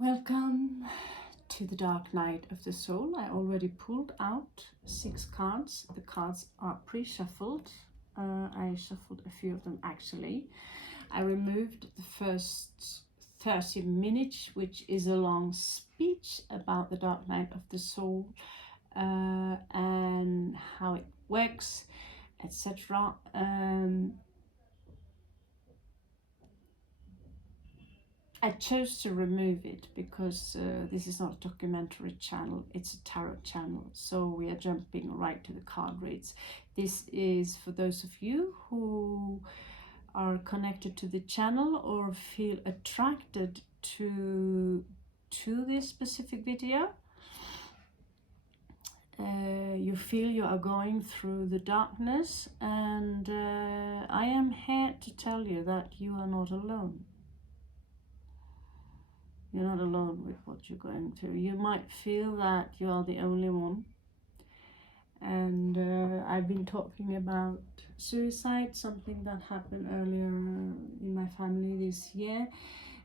Welcome to the Dark Night of the Soul. I already pulled out 6 cards. The cards are pre-shuffled. I shuffled a few of them actually. I removed the first 30 minutes, which is a long speech about the Dark Night of the Soul and how it works, etc. I chose to remove it because this is not a documentary channel, it's a tarot channel. So we are jumping right to the card reads. This is for those of you who are connected to the channel or feel attracted to this specific video. You feel you are going through the darkness, and I am here to tell you that you are not alone. You're not alone with what you're going through. You might feel that you are the only one. And I've been talking about suicide, something that happened earlier in my family this year.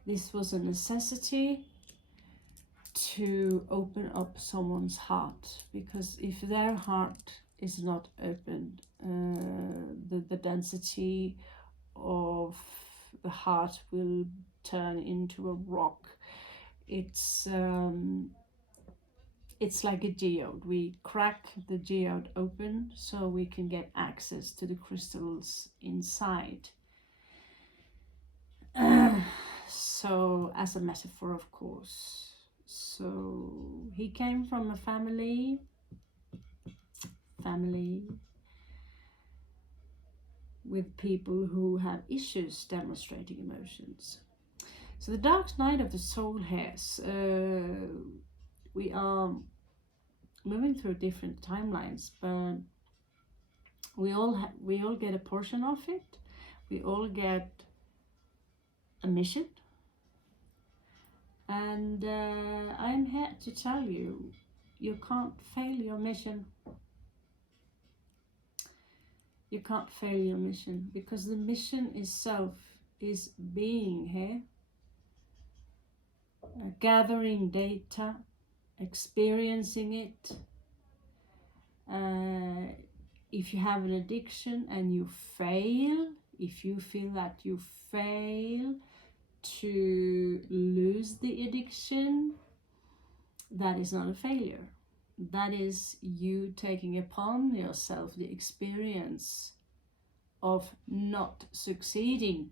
This was a necessity to open up someone's heart, because if their heart is not opened, the density of the heart will turn into a rock. It's like a geode. We crack the geode open so we can get access to the crystals inside. So as a metaphor, of course. So he came from a family with people who have issues demonstrating emotions. So the Dark Night of the Soul has, we are moving through different timelines, but we all get a portion of it. We all get a mission, and I'm here to tell you, you can't fail your mission. You can't fail your mission, because the mission itself is being here, gathering data, experiencing it. If you have an addiction and you fail, if you feel that you fail to lose the addiction, that is not a failure. That is you taking upon yourself the experience of not succeeding.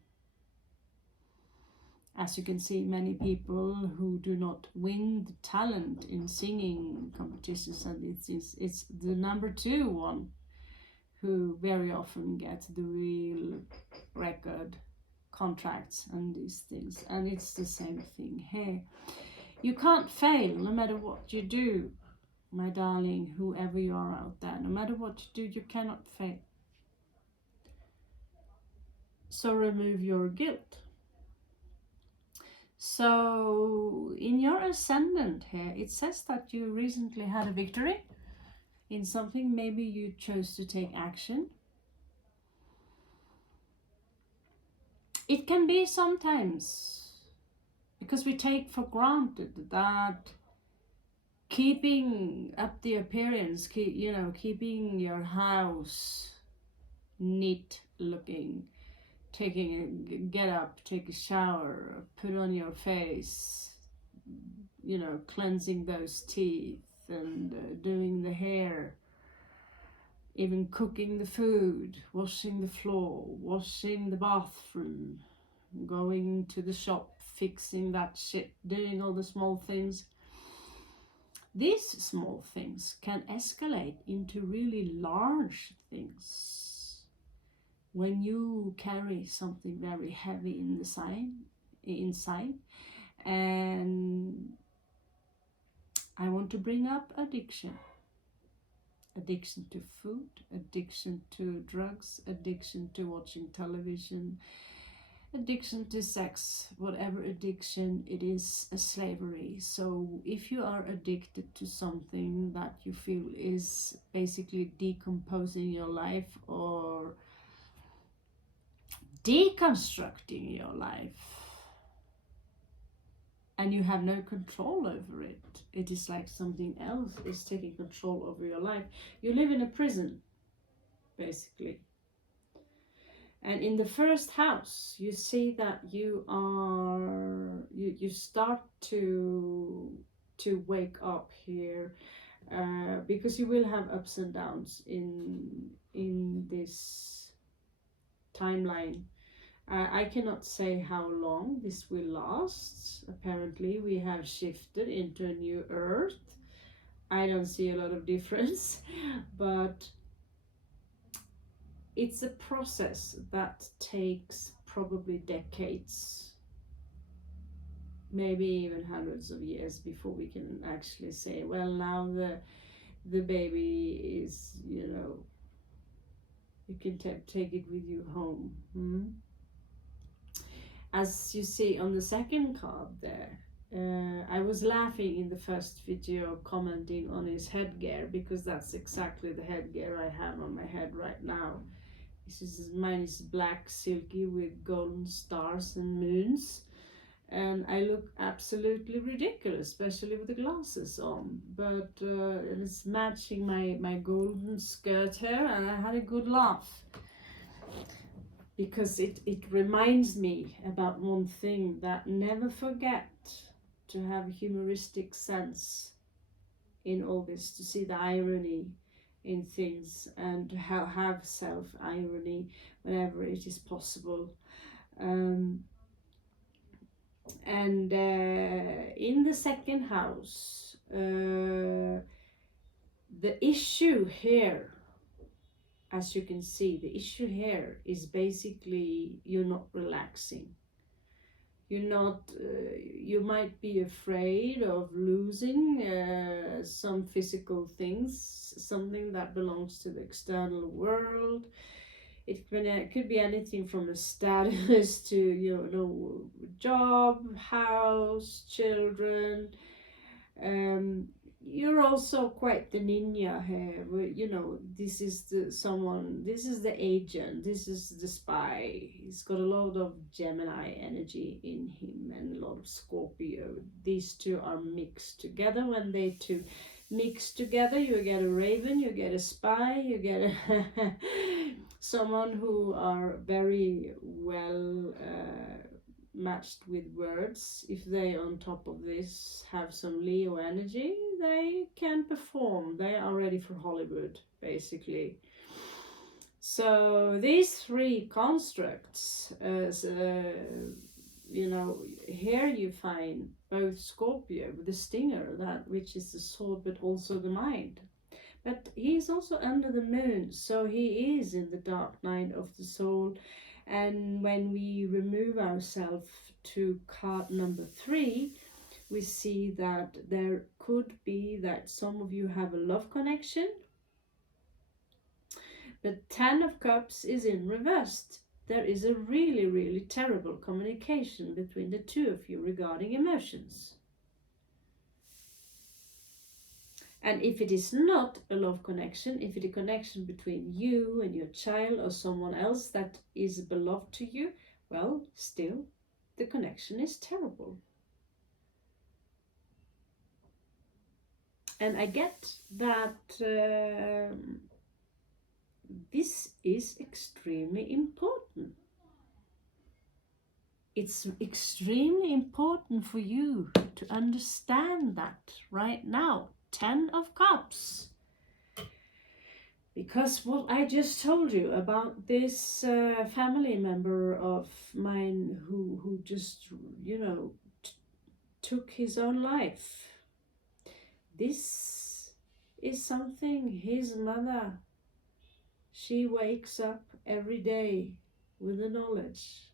As you can see, many people who do not win the talent in singing competitions, and it's the number 2 one who very often gets the real record contracts and these things. And it's the same thing here. You can't fail no matter what you do, my darling, whoever you are out there. No matter what you do, you cannot fail. So remove your guilt. So in your ascendant here, it says that you recently had a victory in something. Maybe you chose to take action. It can be sometimes because we take for granted that keeping up the appearance, keeping your house neat looking, get up, take a shower, put on your face, cleansing those teeth and doing the hair, even cooking the food, washing the floor, washing the bathroom, going to the shop, fixing that shit, doing all the small things. These small things can escalate into really large things when you carry something very heavy inside. And I want to bring up addiction. Addiction to food, addiction to drugs, addiction to watching television, addiction to sex. Whatever addiction, it is a slavery. So if you are addicted to something that you feel is basically decomposing your life or deconstructing your life, and you have no control over it. It is like something else is taking control over your life. You live in a prison, basically. And in the first house, you see that you start to wake up here, because you will have ups and downs in this timeline. I cannot say how long this will last. Apparently, we have shifted into a new earth. I don't see a lot of difference, but it's a process that takes probably decades, maybe even hundreds of years before we can actually say, well, now the baby is, you can take it with you home. As you see on the second card there, I was laughing in the first video commenting on his headgear, because that's exactly the headgear I have on my head right now. Mine is black silky with golden stars and moons, and I look absolutely ridiculous, especially with the glasses on, but it's matching my golden skirt here, and I had a good laugh, because it reminds me about one thing, that never forget to have a humoristic sense in all this, to see the irony in things, and to have self-irony whenever it is possible. And in the second house, the issue here, as you can see, the issue here is basically you're not relaxing. You're not, you might be afraid of losing some physical things, something that belongs to the external world. It could be anything from a status to, job, house, children. You're also quite the ninja here. This is the agent, this is the spy. He's got a lot of Gemini energy in him and a lot of Scorpio. These two are mixed together. When they two mix together, you get a raven, you get a spy, you get someone who are very well matched with words. If they on top of this have some Leo energy, they can perform. They are ready for Hollywood, basically. So these three constructs, here you find both Scorpio with the stinger, that which is the sword, but also the mind. But he is also under the moon, so he is in the dark night of the soul. And when we remove ourselves to card number 3, we see that there could be that some of you have a love connection. But 10 of Cups is in reversed. There is a really, really terrible communication between the two of you regarding emotions. And if it is not a love connection, if it is a connection between you and your child or someone else that is beloved to you, well, still, the connection is terrible. And I get that this is extremely important. It's extremely important for you to understand that right now. 10 of Cups. Because what I just told you about this family member of mine who just, took his own life. This is something his mother, she wakes up every day with the knowledge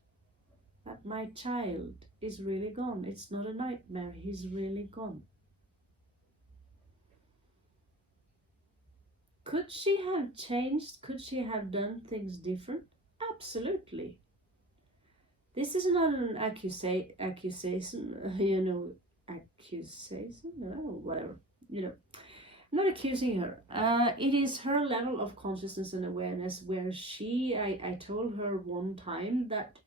that my child is really gone. It's not a nightmare, he's really gone. Could she have changed? Could she have done things different? Absolutely. This is not an accusation, whatever, I'm not accusing her. It is her level of consciousness and awareness where I told her one time that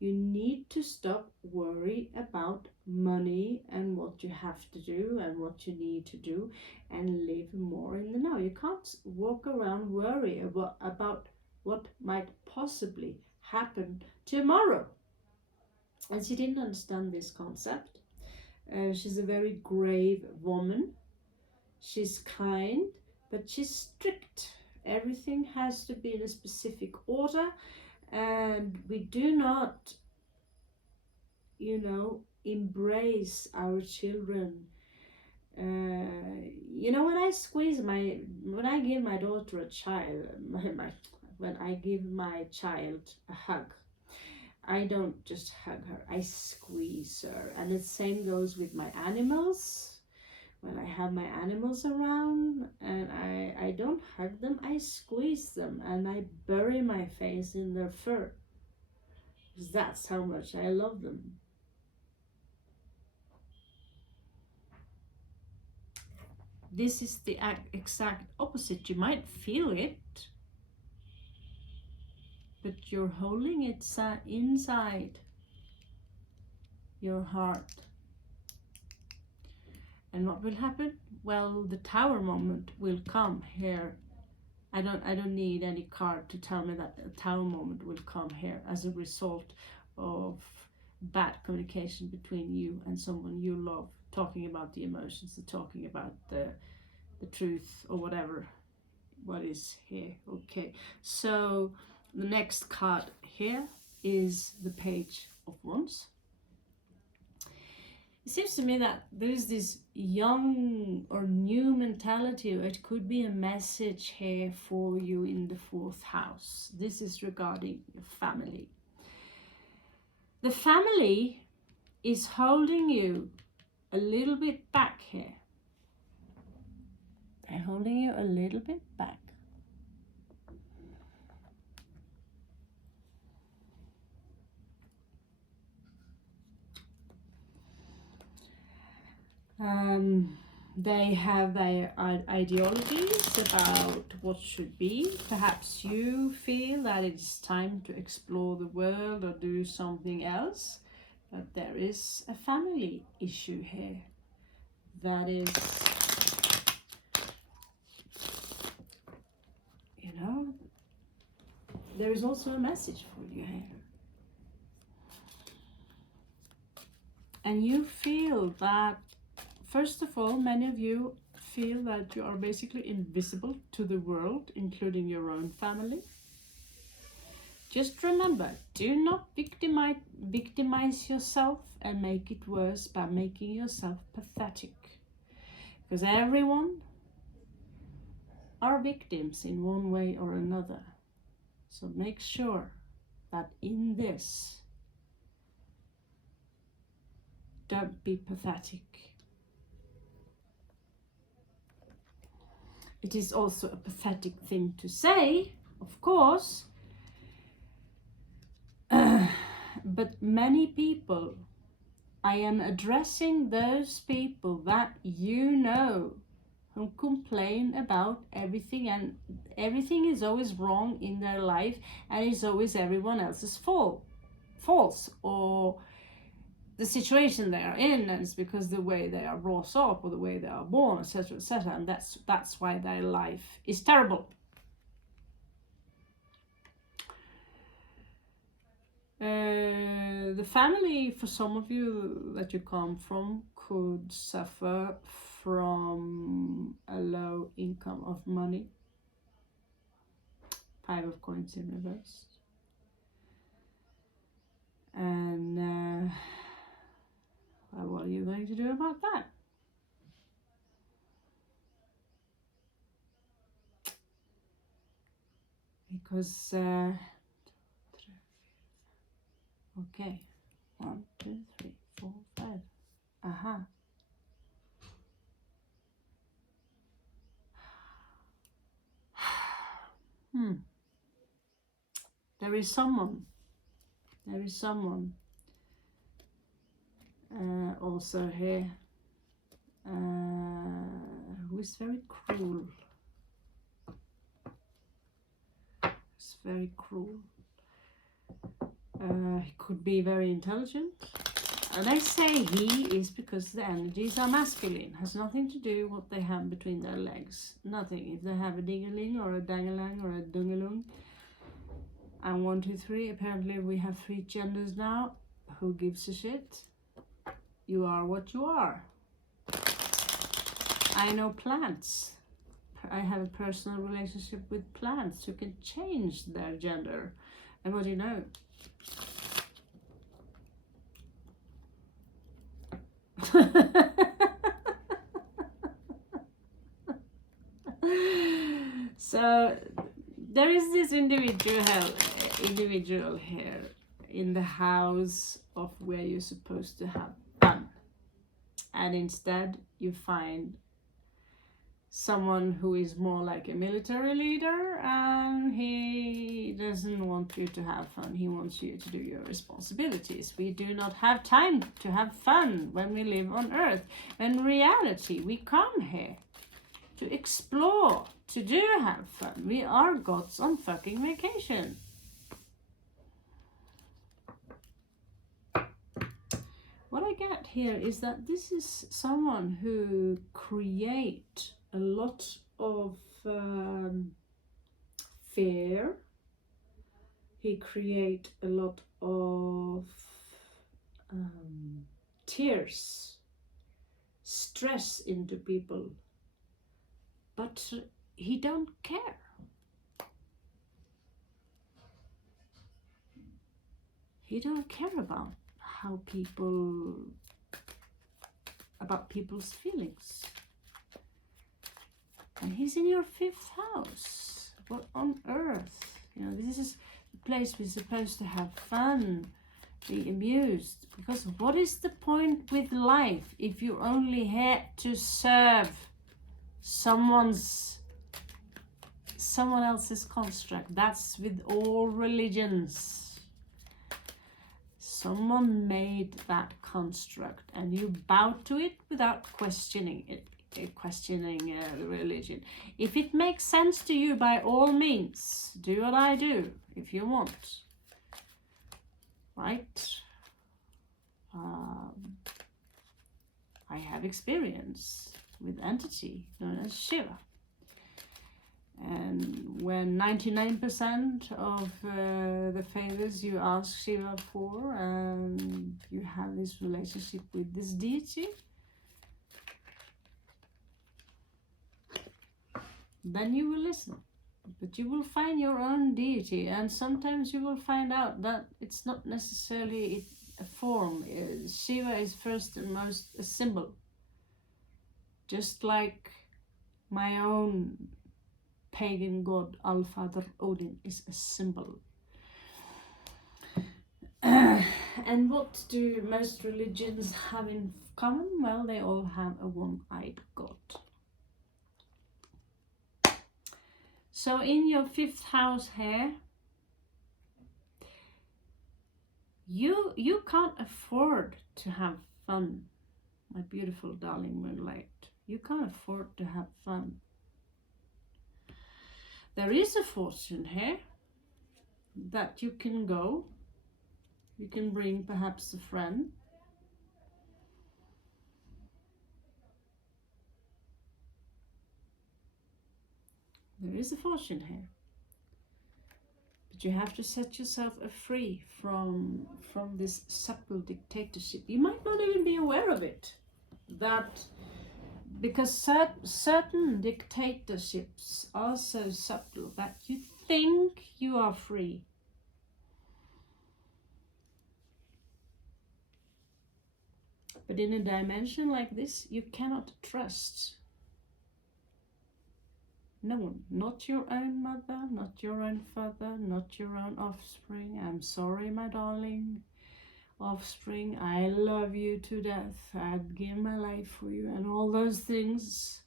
You need to stop worry about money and what you have to do and what you need to do, and live more in the now. You can't walk around worry about what might possibly happen tomorrow. And she didn't understand this concept. She's a very grave woman. She's kind, but she's strict. Everything has to be in a specific order, and we do not, embrace our children. When I give my daughter a child, when I give my child a hug, I don't just hug her, I squeeze her. And the same goes with my animals. When I have my animals around, and I don't hug them, I squeeze them and I bury my face in their fur. Because that's how much I love them. This is the exact opposite. You might feel it, but you're holding it inside your heart. And what will happen? Well, the tower moment will come here. I don't need any card to tell me that a tower moment will come here as a result of bad communication between you and someone you love, talking about the emotions, and talking about the truth or whatever. What is here? Okay, so the next card here is the Page of Wands. It seems to me that there is this young or new mentality, or it could be a message here for you in the 4th house. This is regarding your family. The family is holding you a little bit back here. They're holding you a little bit back. They have their ideologies about what should be. Perhaps you feel that it's time to explore the world or do something else. But there is a family issue here. That is, there is also a message for you here. And you feel that, first of all, many of you feel that you are basically invisible to the world, including your own family. Just remember, do not victimize yourself and make it worse by making yourself pathetic. Because everyone are victims in one way or another. So make sure that in this, don't be pathetic. It is also a pathetic thing to say, of course, but many people, I am addressing those people that who complain about everything, and everything is always wrong in their life, and it's always everyone else's fault, or the situation they are in, and it's because the way they are brought up or the way they are born, etc., etc., and that's why their life is terrible. The family, for some of you that you come from, could suffer from a low income of money. 5 of Coins in reverse. And well, what are you going to do about that? Because okay, 1, 2, 3, 4, 5. Aha. There is someone also here who is very cruel. It's very cruel. He could be very intelligent. And I say he is because the energies are masculine. Has nothing to do what they have between their legs. Nothing. If they have a dingaling or a dangalang or a dungalung. And 1, 2, 3. Apparently we have 3 genders now. Who gives a shit? You are what you are. I know plants. I have a personal relationship with plants who can change their gender. And what do you know? So there is this individual here in the house of where you're supposed to have fun, and instead you find someone who is more like a military leader, and he doesn't want you to have fun. He wants you to do your responsibilities. We do not have time to have fun when we live on Earth. In reality, we come here to explore, to do have fun. We are gods on fucking vacation. What I get here is that this is someone who create a lot of fear. He create a lot of tears, stress into people, but he don't care. He don't care about how about people's feelings. And he's in your 5th house. What on earth? You know, this is the place we're supposed to have fun, be amused. Because what is the point with life if you're only here to serve someone else's construct? That's with all religions. Someone made that construct and you bow to it without questioning it, questioning religion. If it makes sense to you, by all means, do what I do if you want. Right? I have experience with entity known as Shiva. And when 99% of the favors you ask Shiva for, and you have this relationship with this deity, then you will listen. But you will find your own deity, and sometimes you will find out that it's not necessarily a form. Shiva is first and most a symbol. Just like my own pagan god Allfather Odin is a symbol. And what do most religions have in common? Well, they all have a one-eyed god. So in your 5th house here, you can't afford to have fun, my beautiful darling Moonlight. You can't afford to have fun. There is a fortune here that you can go. You can bring perhaps a friend. There is a fortune here. But you have to set yourself free from this subtle dictatorship. You might not even be aware of it. That because certain dictatorships are so subtle that you think you are free. But in a dimension like this, you cannot trust no one. Not your own mother, not your own father, not your own offspring. I'm sorry, my darling offspring. I love you to death. I'd give my life for you and all those things.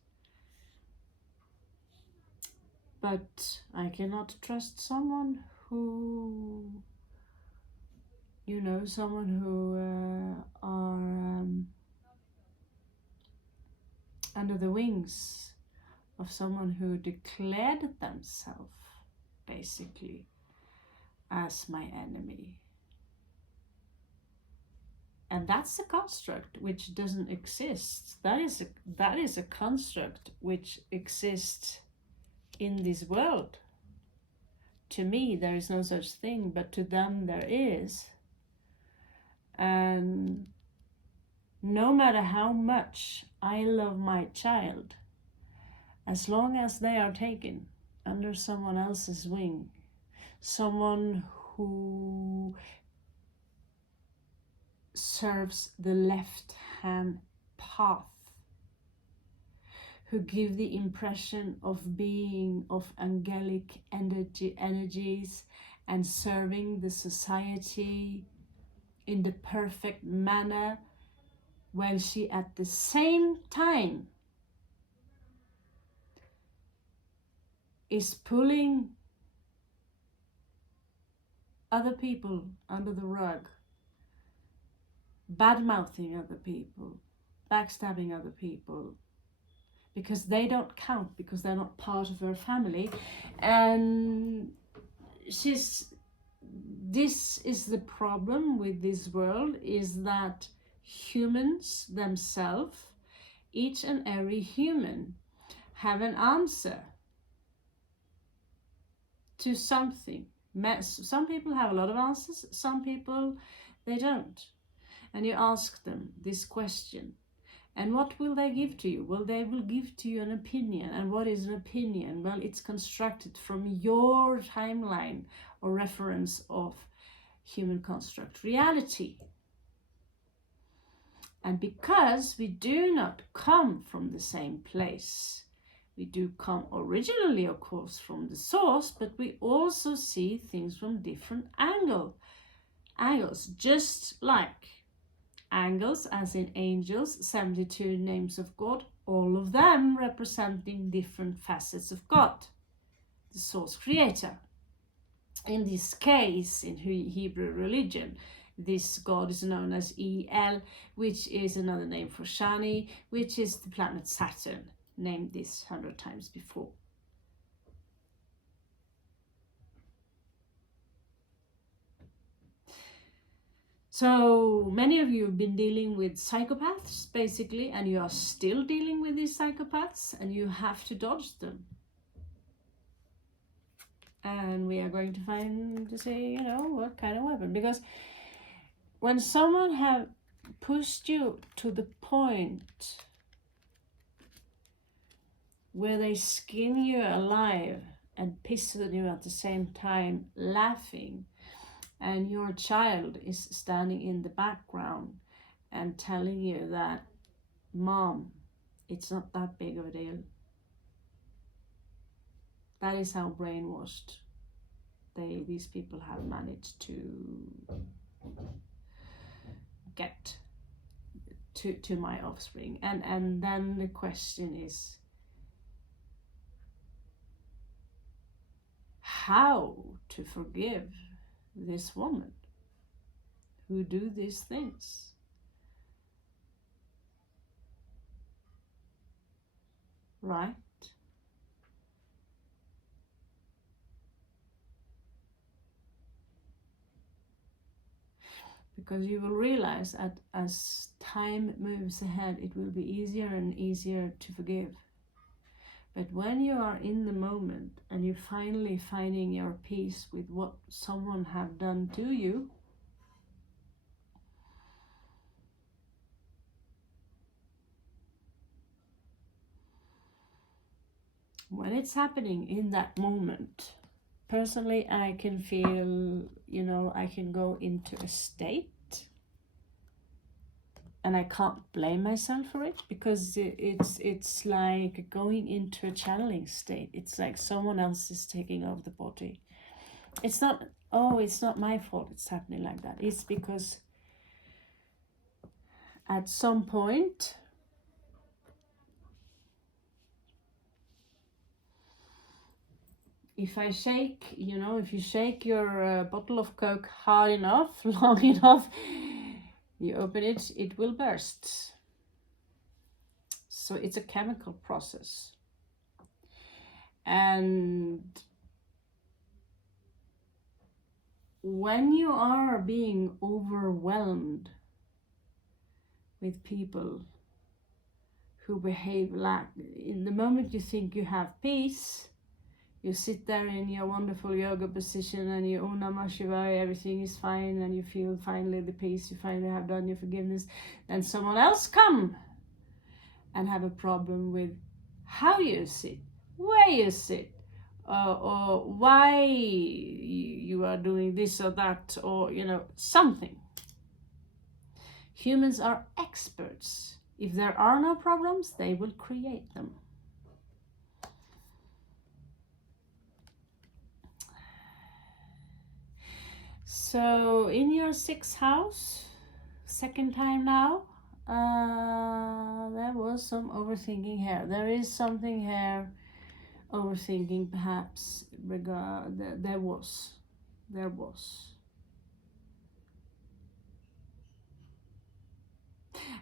But I cannot trust someone who, someone who are under the wings of someone who declared themselves basically as my enemy. And that's a construct which doesn't exist. That is a construct which exists in this world. To me, there is no such thing, but to them there is. And no matter how much I love my child, as long as they are taken under someone else's wing, someone who serves the left-hand path, who give the impression of being of angelic energies and serving the society in the perfect manner, while she at the same time is pulling other people under the rug, bad-mouthing other people, backstabbing other people, because they don't count, because they're not part of her family. And this is the problem with this world, is that humans themselves, each and every human, have an answer to something. Some people have a lot of answers, some people they don't. And you ask them this question, and what will they give to you? Well, they will give to you an opinion. And what is an opinion? Well, it's constructed from your timeline or reference of human construct reality. And because we do not come from the same place, we do come originally, of course, from the source, but we also see things from different angles, just like angles, as in angels, 72 names of God, all of them representing different facets of God, the source creator. In this case, in Hebrew religion, this God is known as El, which is another name for Shani, which is the planet Saturn, named this 100 times before. So many of you have been dealing with psychopaths, basically, and you are still dealing with these psychopaths, and you have to dodge them. And we are going to say, what kind of weapon. Because when someone have pushed you to the point where they skin you alive and piss on you at the same time, laughing, and your child is standing in the background and telling you that, Mom, it's not that big of a deal. That is how brainwashed these people have managed to get to my offspring. And then the question is, how to forgive this woman who do these things. Right? Because you will realize that as time moves ahead, it will be easier and easier to forgive. But when you are in the moment and you're finally finding your peace with what someone have done to you, when it's happening in that moment, personally, I can feel, I can go into a state, and I can't blame myself for it, because it's like going into a channeling state. It's like someone else is taking over the body. It's not my fault it's happening like that. It's because at some point, if you shake your bottle of Coke hard enough, long enough, you open it, it will burst. So it's a chemical process. And when you are being overwhelmed with people who behave like, in the moment you think you have peace, you sit there in your wonderful yoga position and you Om Namah Shivaya, everything is fine, and you feel finally the peace, you finally have done your forgiveness. Then someone else come and have a problem with how you sit, where you sit, or why you are doing this or that, or something. Humans are experts. If there are no problems, they will create them. So in your 6th house, second time now, there was some overthinking here. There is something here, overthinking perhaps. There was.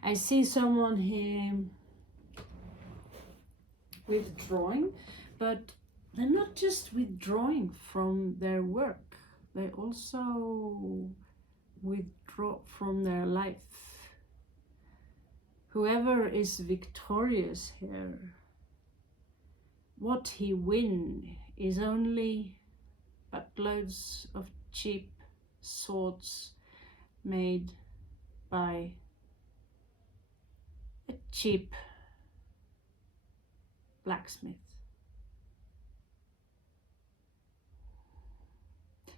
I see someone here withdrawing, but they're not just withdrawing from their work. They also withdraw from their life. Whoever is victorious here, what he win is only buttloads of cheap swords made by a cheap blacksmith.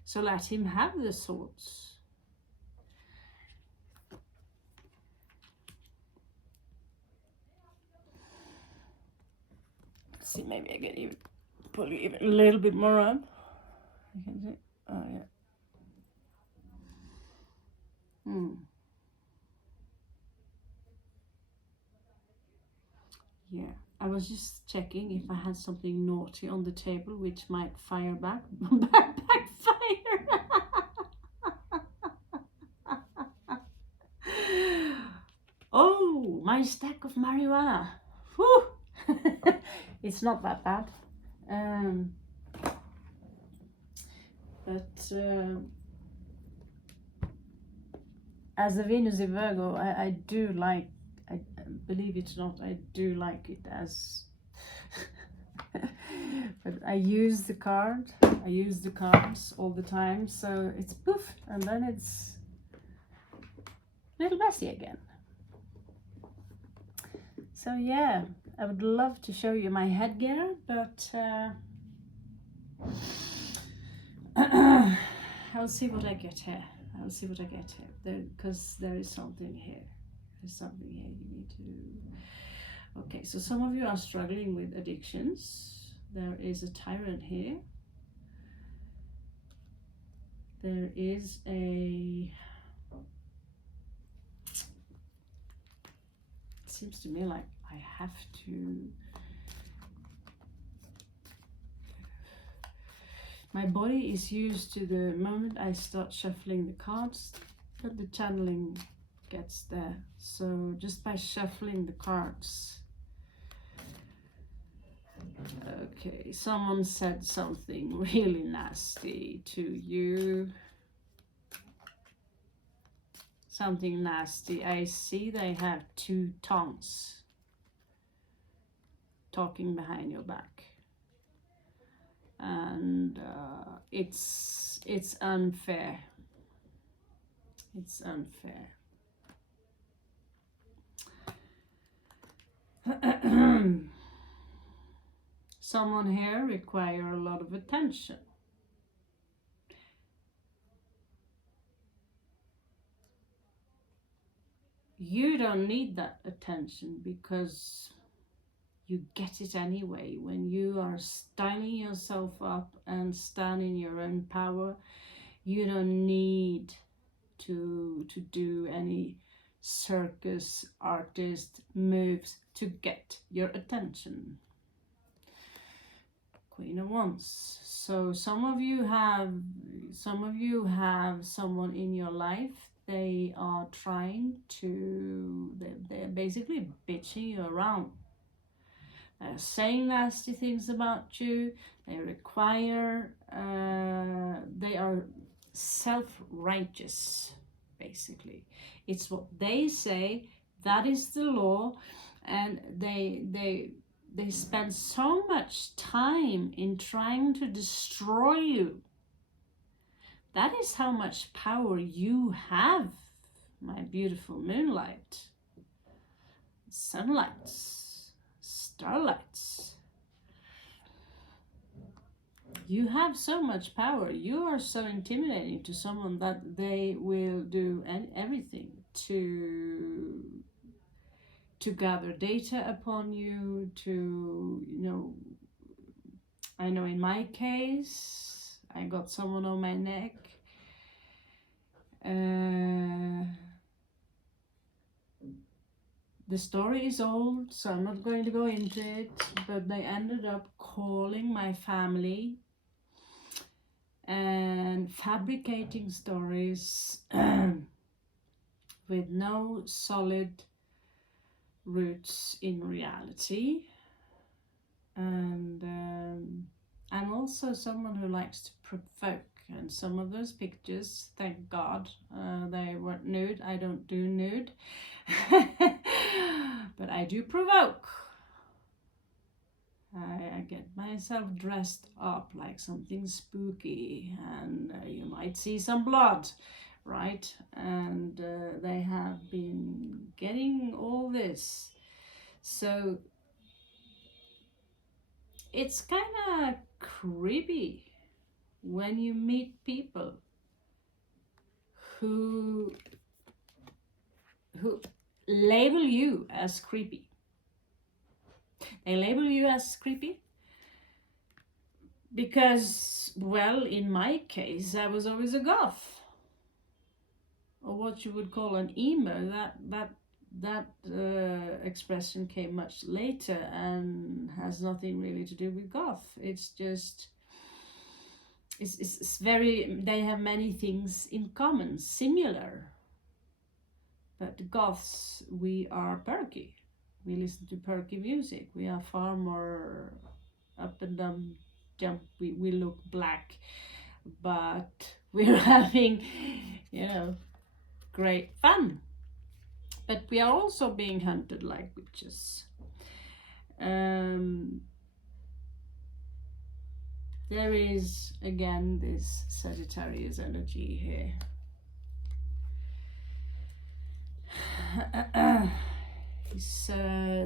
So let him have the swords. Let's see, maybe I can even pull you even a little bit more up. You can see. Oh yeah. Yeah, I was just checking if I had something naughty on the table which might fire backfire. Oh, my stack of marijuana. Whew. It's not that bad. But as a Venus in Virgo, I do like, believe it or not, I do like it as but I use the cards all the time, so it's poof, and then it's a little messy again. So yeah, I would love to show you my headgear, but I'll see what I get here. Because there is something here. There's something here you need to. Okay, so some of you are struggling with addictions. There is a tyrant here. There is a. It seems to me like I have to. My body is used to the moment I start shuffling the cards that the channeling gets there. So just by shuffling the cards. Okay, someone said something really nasty to you. Something nasty. I see they have 2 tongues talking behind your back. And it's unfair. It's unfair. Someone here requires a lot of attention. You don't need that attention because you get it anyway. When you are styling yourself up and stand in your own power, you don't need to do any circus artist moves to get your attention. Queen of Wands. So some of you have someone in your life. They are trying to, they're basically bitching you around. They're saying nasty things about you. They require, they are self-righteous, basically. It's what they say, That is the law, and they spend so much time in trying to destroy you. That is how much power you have, my beautiful moonlight, sunlights, starlights. You have so much power. You are so intimidating to someone that they will do everything to gather data upon you, to, I know in my case, I got someone on my neck. The story is old, so I'm not going to go into it, but they ended up calling my family and fabricating stories with no solid roots in reality. And I'm also someone who likes to provoke, and some of those pictures, thank God, they weren't nude. I don't do nude. But I do provoke. I get myself dressed up like something spooky, and you might see some blood, right? And they have been getting all this. So it's kind of creepy when you meet people who label you as creepy. They label you as creepy because, well, in my case, I was always a goth, or what you would call an emo. That expression came much later and has nothing really to do with goth. It's just, it's very, they have many things in common, similar. But goths, we are perky. We listen to perky music. We are far more up and down, jump. We look black, but we're having, great fun. But we are also being hunted like witches. There is, again, this Sagittarius energy here.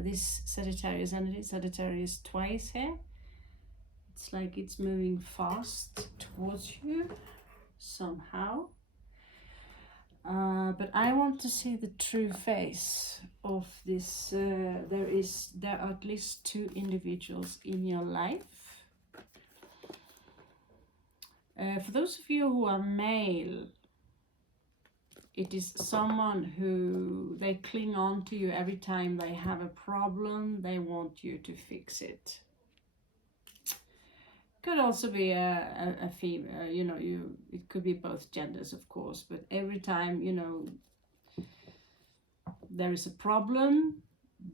This Sagittarius energy, Sagittarius twice here. It's like it's moving fast towards you somehow. But I want to see the true face of this. There are at least two individuals in your life. For those of you who are male, it is someone who they cling on to you every time they have a problem. They want you to fix it. Could also be a female, it could be both genders, of course, but every time, there is a problem,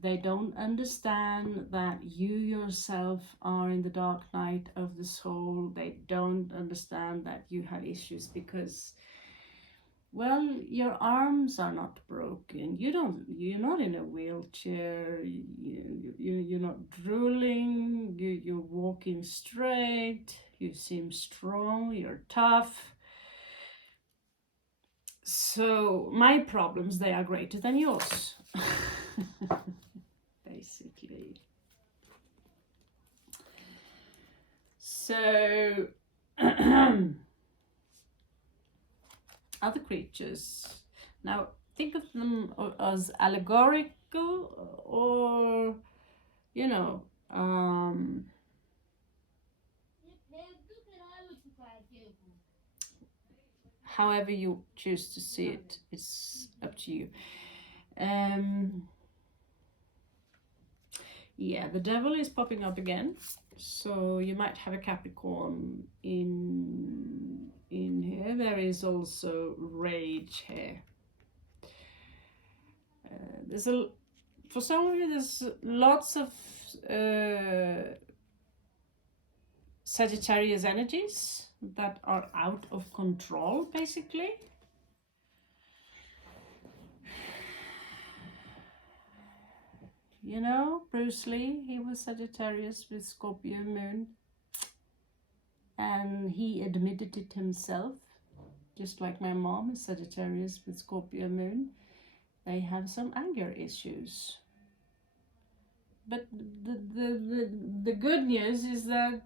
they don't understand that you yourself are in the dark night of the soul. They don't understand that you have issues because, well, your arms are not broken. You're not in a wheelchair. You're not drooling. You're walking straight. You seem strong. You're tough. So my problems, they are greater than yours. Basically. So other creatures. Now, think of them as allegorical or, however you choose to see it, it's up to you. Yeah, the devil is popping up again. So you might have a Capricorn in here. There is also rage here. For some of you, there's lots of Sagittarius energies that are out of control, basically. You know, Bruce Lee, he was Sagittarius with Scorpio moon. And he admitted it himself, just like my mom is Sagittarius with Scorpio moon. They have some anger issues. But the good news is that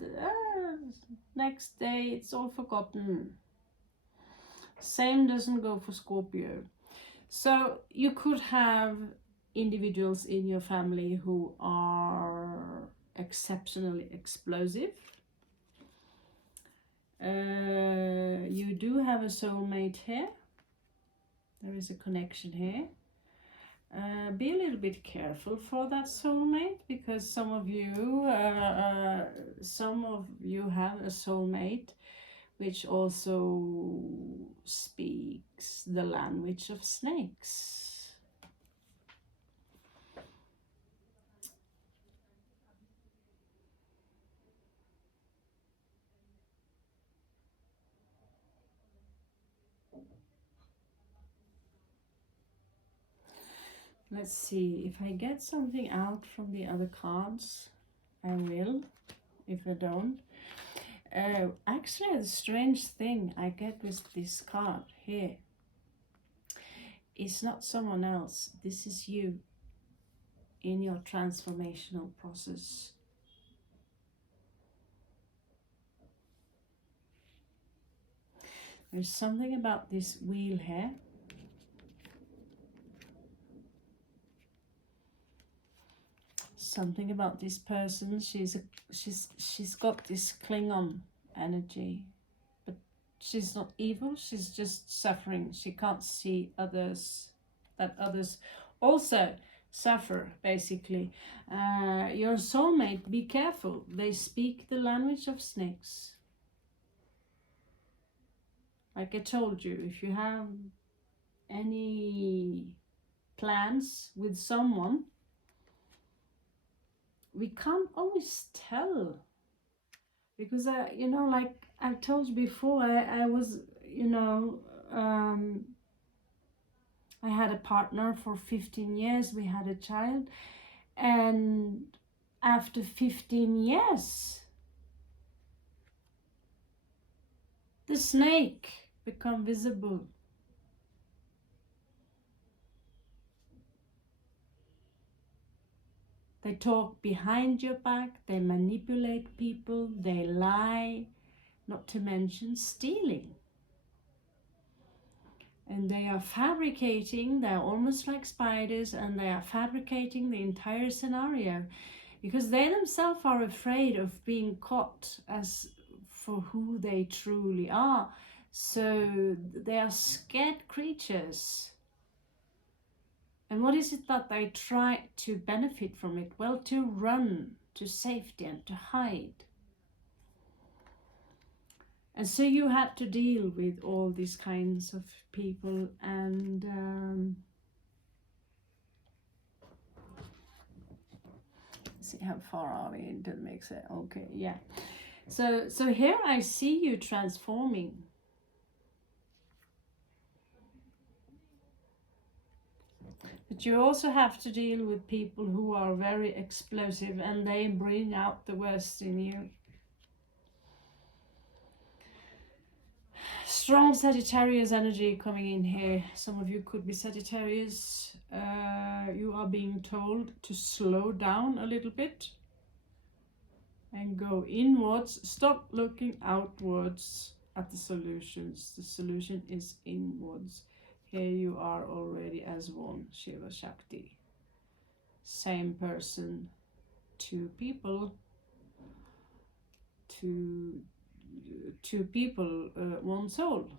next day it's all forgotten. Same doesn't go for Scorpio. So you could have individuals in your family who are exceptionally explosive. You do have a soulmate here. There is a connection here. Be a little bit careful for that soulmate, because some of you have a soulmate which also speaks the language of snakes. Let's see, if I get something out from the other cards, I will. If I don't, actually, the strange thing I get with this card here is not someone else. This is you in your transformational process. There's something about this wheel here. Something about this person. She's got this Klingon energy, but she's not evil. She's just suffering. She can't see others, that others also suffer, basically. Your soulmate, be careful. They speak the language of snakes. Like I told you, if you have any plans with someone, we can't always tell, because you know, like I told you before, I was, you know, I had a partner for 15 years. We had a child, and after 15 years, the snake become visible. They talk behind your back, they manipulate people, they lie, not to mention stealing. And they are fabricating, they're almost like spiders, and they are fabricating the entire scenario, because they themselves are afraid of being caught as for who they truly are. So they are scared creatures. And what is it that they try to benefit from it? Well, to run to safety and to hide. And so you had to deal with all these kinds of people, and let's see, how far are we into the mixer? Okay, yeah. So here I see you transforming. But you also have to deal with people who are very explosive, and they bring out the worst in you. Strong Sagittarius energy coming in here. Some of you could be Sagittarius. You are being told to slow down a little bit and go inwards. Stop looking outwards at the solutions. The solution is inwards. Here you are already as one, Shiva Shakti. Same person, two people, one soul.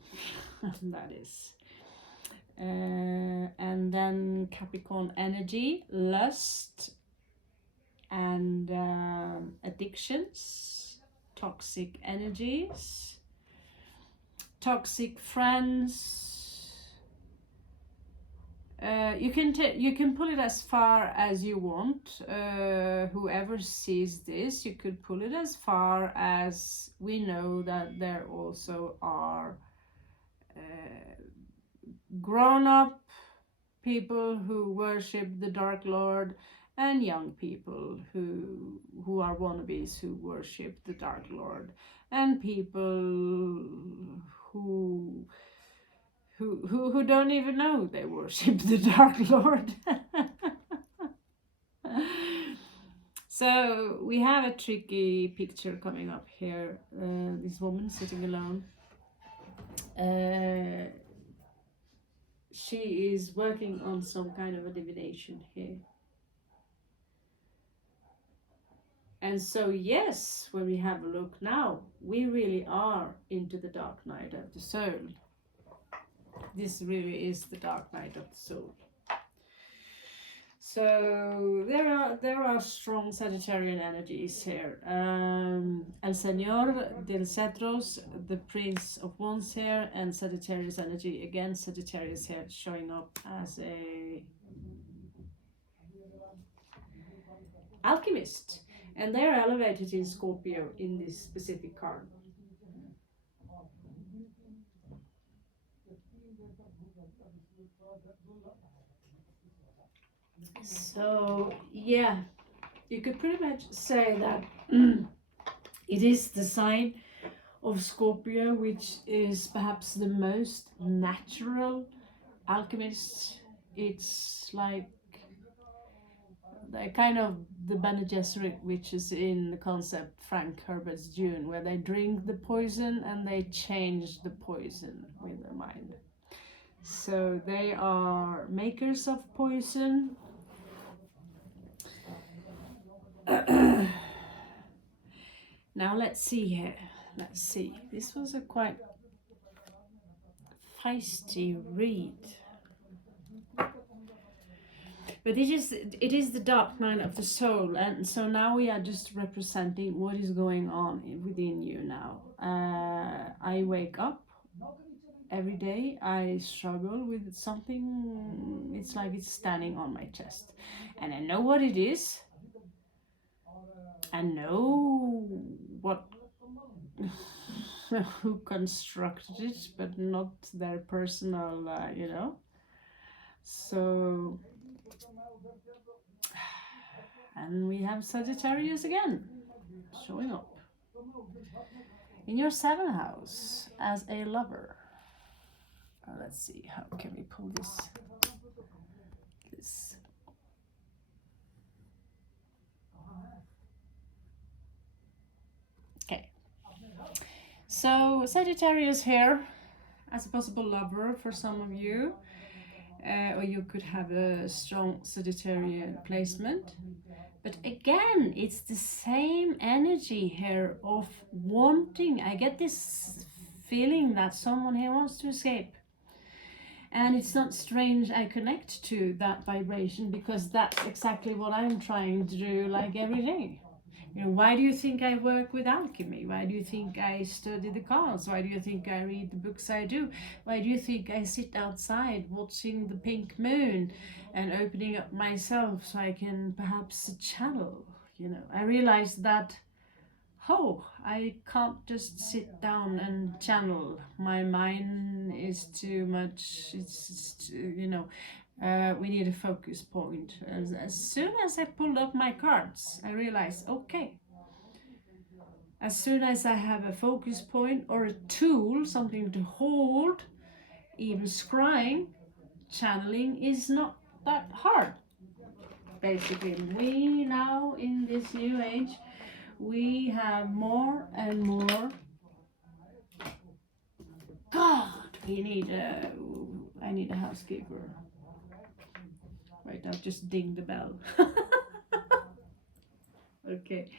That is. And then Capricorn energy, lust and addictions, toxic energies, toxic friends. You can pull it as far as you want. Whoever sees this, you could pull it as far as we know that there also are grown-up people who worship the Dark Lord and young people who are wannabes who worship the Dark Lord, and people who who don't even know they worship the Dark Lord. So we have a tricky picture coming up here. This woman sitting alone. She is working on some kind of a divination here. And so yes, when we have a look now, we really are into the dark night of the soul. This really is the dark night of the soul. So there are strong Sagittarian energies here. El Señor del Cetros, the Prince of Wands here, and Sagittarius energy. Again, Sagittarius here showing up as a alchemist. And they are elevated in Scorpio in this specific card. So yeah, you could pretty much say that it is the sign of Scorpio, which is perhaps the most natural alchemist. It's like the kind of the Bene Gesserit, which is in the concept Frank Herbert's Dune, where they drink the poison and they change the poison with their mind. So they are makers of poison. Now let's see here. Let's see. This was a quite feisty read. But it is the dark night of the soul, and so now we are just representing what is going on within you now. I wake up every day, I struggle with something. It's like it's standing on my chest, and I know what it is. I know what who constructed it, but not their personal, So, and we have Sagittarius again showing up in your 7th house as a lover. Let's see, how can we pull this? Okay. So Sagittarius here as a possible lover for some of you, or you could have a strong Sagittarian placement. But again, it's the same energy here of wanting. I get this feeling that someone here wants to escape. And it's not strange I connect to that vibration, because that's exactly what I'm trying to do like every day. Why do you think I work with alchemy? Why do you think I study the cards? Why do you think I read the books I do? Why do you think I sit outside watching the pink moon and opening up myself so I can perhaps channel? I realized that, I can't just sit down and channel. My mind is too much. We need a focus point. As soon as I pulled up my cards, I realized, okay, as soon as I have a focus point or a tool, something to hold, even scrying, channeling is not that hard. Basically, we now in this new age, we have more and more. God, I need a housekeeper. Right, I'll just ding the bell. Okay,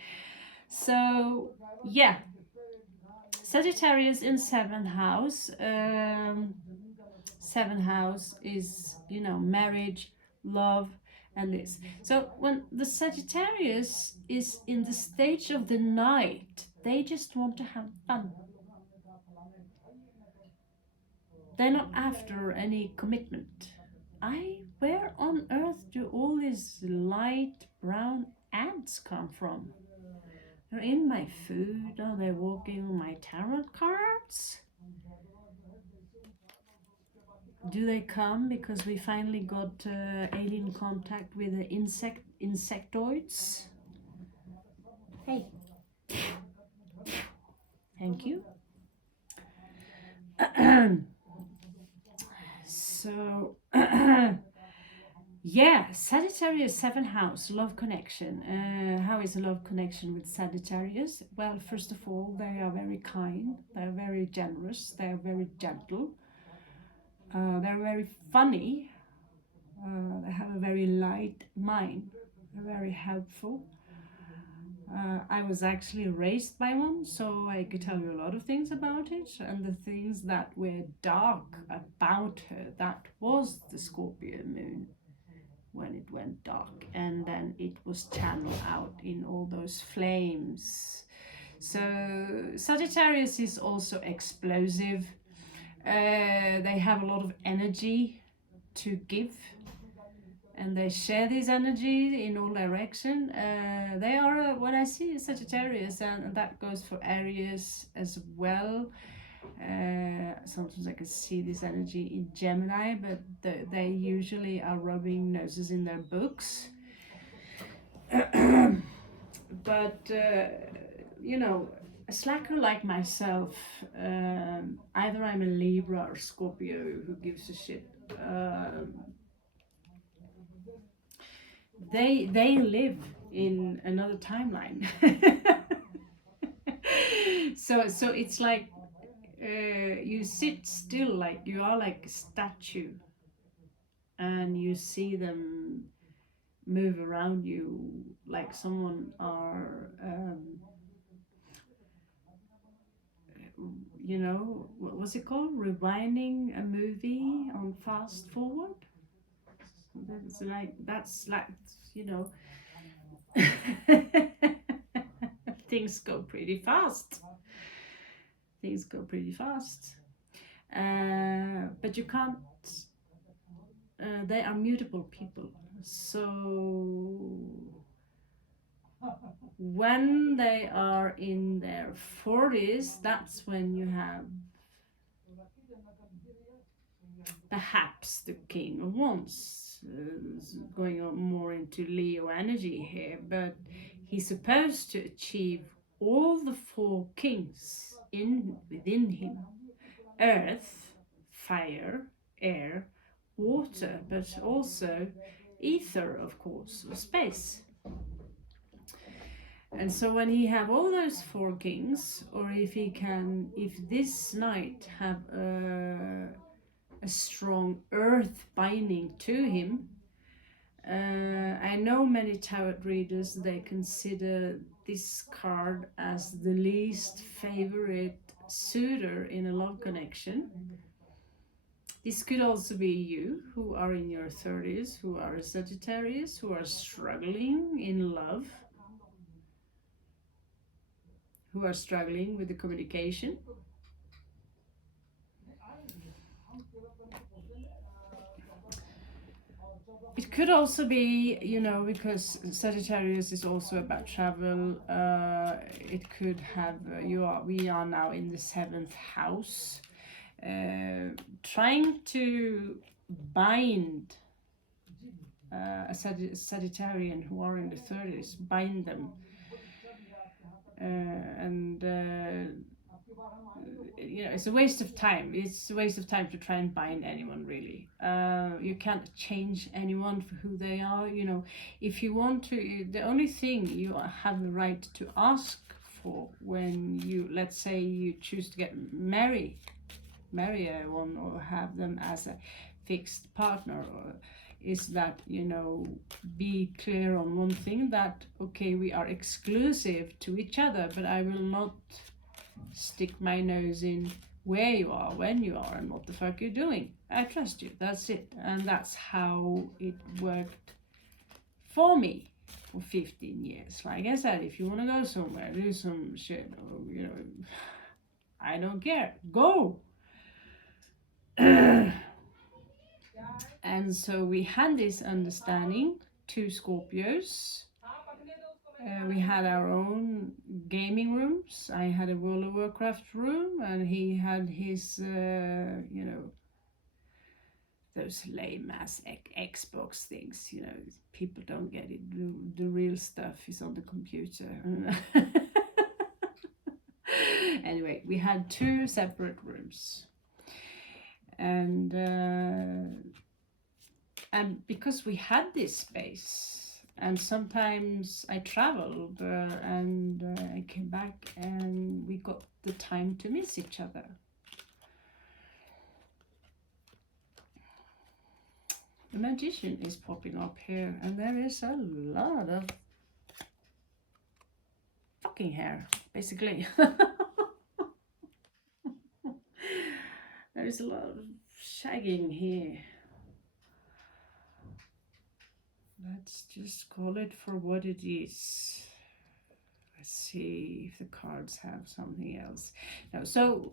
so yeah, Sagittarius in 7th house. 7th house is, marriage, love, and this. So when the Sagittarius is in the stage of the night, they just want to have fun. They're not after any commitment. Where on earth do all these light brown ants come from? They're in my food. Are they walking my tarot cards? Do they come because we finally got alien contact with the insect insectoids. Hey, thank you. So, yeah, Sagittarius 7th house, love connection. How is a love connection with Sagittarius? Well, first of all, they are very kind, they're very generous, they're very gentle, they're very funny, they have a very light mind, they're very helpful. I was actually raised by one, so I could tell you a lot of things about it. And the things that were dark about her, that was the Scorpio moon when it went dark. And then it was channeled out in all those flames. So Sagittarius is also explosive. They have a lot of energy to give, and they share this energy in all direction. They are, when I see Sagittarius, and that goes for Aries as well. Sometimes I can see this energy in Gemini, but they usually are rubbing noses in their books. But you know, a slacker like myself, either I'm a Libra or Scorpio who gives a shit. They live in another timeline. So it's like you sit still, like you are like a statue, and you see them move around you like someone are you know, what was it called, rewinding a movie on fast forward. That's like, you know, things go pretty fast. Things go pretty fast. But you can't, they are mutable people. So when they are in their 40s, that's when you have perhaps the King of Wands, going on more into Leo energy here, but he's supposed to achieve all the 4 kings within him: earth, fire, air, water, but also ether, of course, or space. And so when he have all those 4 kings, or if this night have a strong earth binding to him, I know many tarot readers, they consider this card as the least favorite suitor in a love connection. This could also be you, who are in your 30s, who are a Sagittarius, who are struggling in love, who are struggling with the communication. It could also be, you know, because Sagittarius is also about travel. It could have, we are now in the 7th house, trying to bind a Sagittarian who are in the 30s, bind them. You know, it's a waste of time. It's a waste of time to try and bind anyone, really. You can't change anyone for who they are. You know, if you want to, the only thing you have the right to ask for when you, let's say, you choose to get marry one or have them as a fixed partner, is that, you know, be clear on one thing, that okay, we are exclusive to each other, but I will not stick my nose in where you are, when you are, and what the fuck you're doing. I trust you, that's it. And that's how it worked for me for 15 years. Like I said, if you want to go somewhere, do some shit, or, you know, I don't care, go. And so we had this understanding, 2 Scorpios. We had our own gaming rooms. I had a World of Warcraft room, and he had his, you know, those lame ass Xbox things, you know, people don't get it. The real stuff is on the computer. Anyway, we had 2 separate rooms, and because we had this space, and sometimes I traveled and I came back and we got the time to miss each other. The magician is popping up here, and there is a lot of fucking hair, basically. There is a lot of shagging here. Let's just call it for what it is. Let's see if the cards have something else. No, so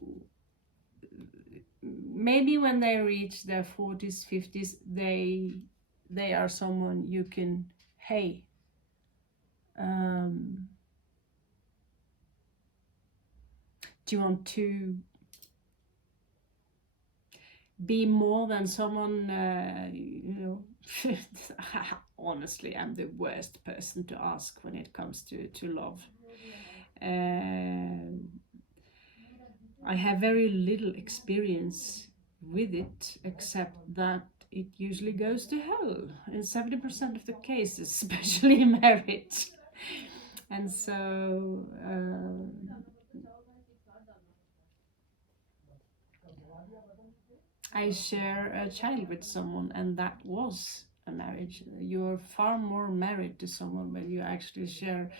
maybe when they reach their 40s, 50s, they are someone you can, hey, do you want to be more than someone, you know? Honestly, I'm the worst person to ask when it comes to love. I have very little experience with it, except that it usually goes to hell in 70% of the cases, especially in marriage. And so I share a child with someone, and that was a marriage. You're far more married to someone when you actually share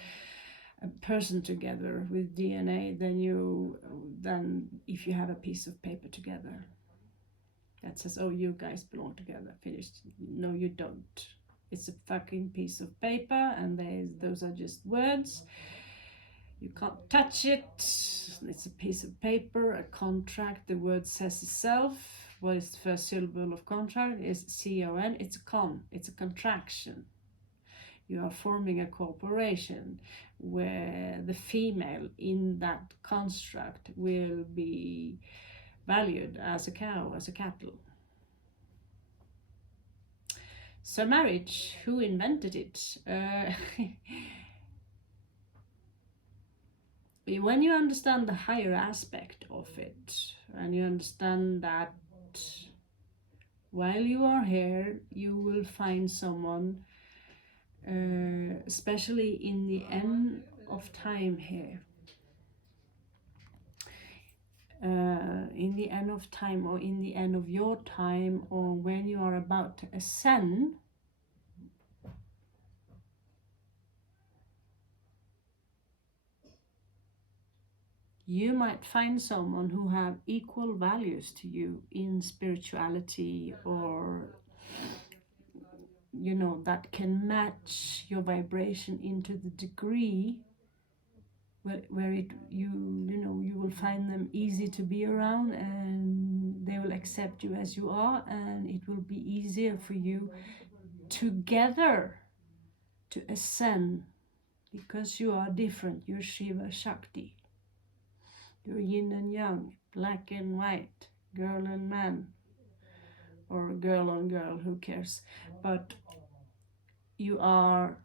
a person together with DNA than if you have a piece of paper together that says, oh, you guys belong together, finished. No, you don't. It's a fucking piece of paper, and those are just words. You can't touch it. It's a piece of paper, a contract. The word says itself. What is the first syllable of contract? Is C-O-N. It's a contraction. You are forming a corporation where the female in that construct will be valued as a cow, as a cattle. So marriage, who invented it? When you understand the higher aspect of it, and you understand that while you are here, you will find someone, especially in the end of time here. In the end of time, or in the end of your time, or when you are about to ascend, you might find someone who have equal values to you in spirituality, or you know, that can match your vibration into the degree where you know, you will find them easy to be around, and they will accept you as you are, and it will be easier for you together to ascend, because you are different. You're Shiva Shakti. You're yin and yang, black and white, girl and man, or girl on girl, who cares? But you are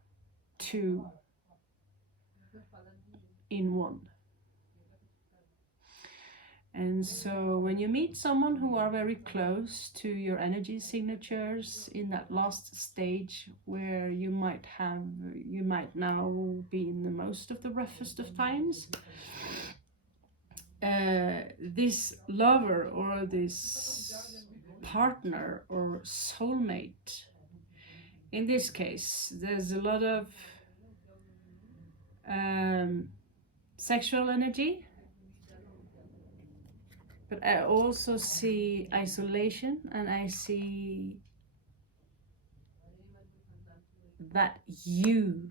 2 in 1. And so when you meet someone who are very close to your energy signatures in that last stage, where you might now be in the most of the roughest of times, this lover or this partner or soulmate, in this case, there's a lot of sexual energy, but I also see isolation, and I see that you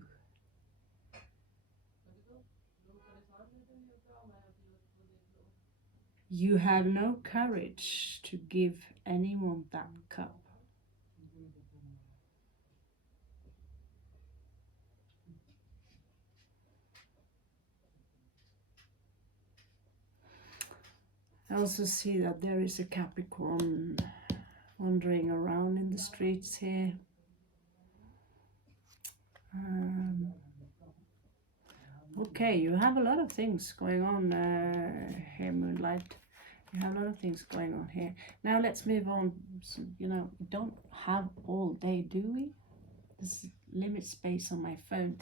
have no courage to give anyone that cup. I also see that there is a Capricorn wandering around in the streets here. Okay, you have a lot of things going on here, Moonlight. You have a lot of things going on here. Now let's move on. So, we don't have all day, do we? This limit space on my phone.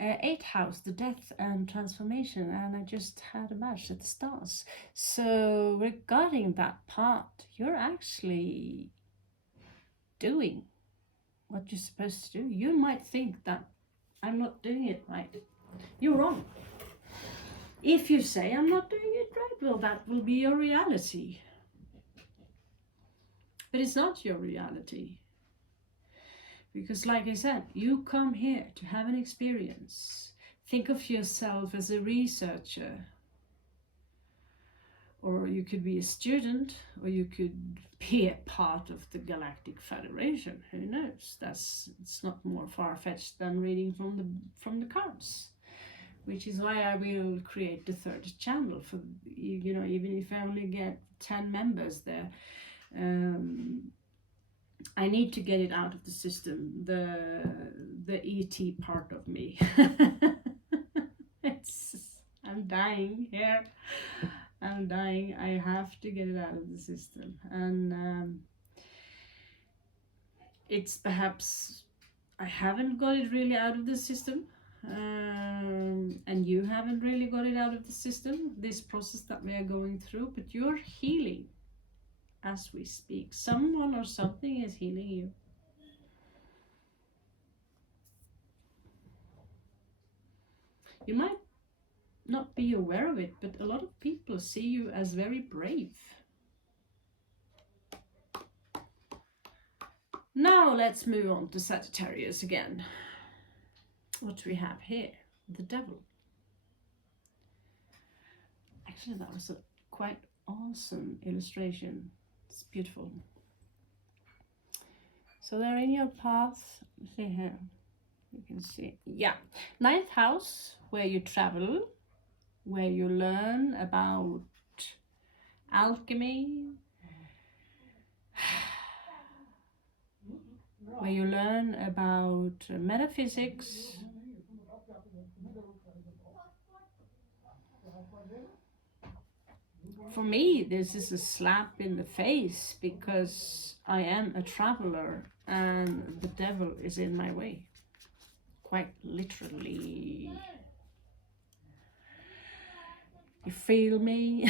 8th house, the death and transformation, and I just had a match at the stars. So regarding that part, you're actually doing what you're supposed to do. You might think that I'm not doing it right. You're wrong. If you say I'm not doing it right, well, that will be your reality. But it's not your reality. Because like I said, you come here to have an experience. Think of yourself as a researcher. Or you could be a student, or you could be a part of the Galactic Federation. Who knows? It's not more far-fetched than reading from the cards. Which is why I will create the 3rd channel for, even if I only get 10 members there. I need to get it out of the system, the ET part of me. I'm dying here. I'm dying. I have to get it out of the system. And it's perhaps I haven't got it really out of the system. And you haven't really got it out of the system, this process that we are going through, but you're healing as we speak. Someone or something is healing you. You might not be aware of it, but a lot of people see you as very brave. Now let's move on to Sagittarius again. What do we have here? The Devil. Actually, that was a quite awesome illustration. It's beautiful. So they're in your path. See here. You can see. Yeah. 9th house, where you travel, where you learn about alchemy, where you learn about metaphysics. For me, this is a slap in the face because I am a traveler and the devil is in my way. Quite literally. You feel me?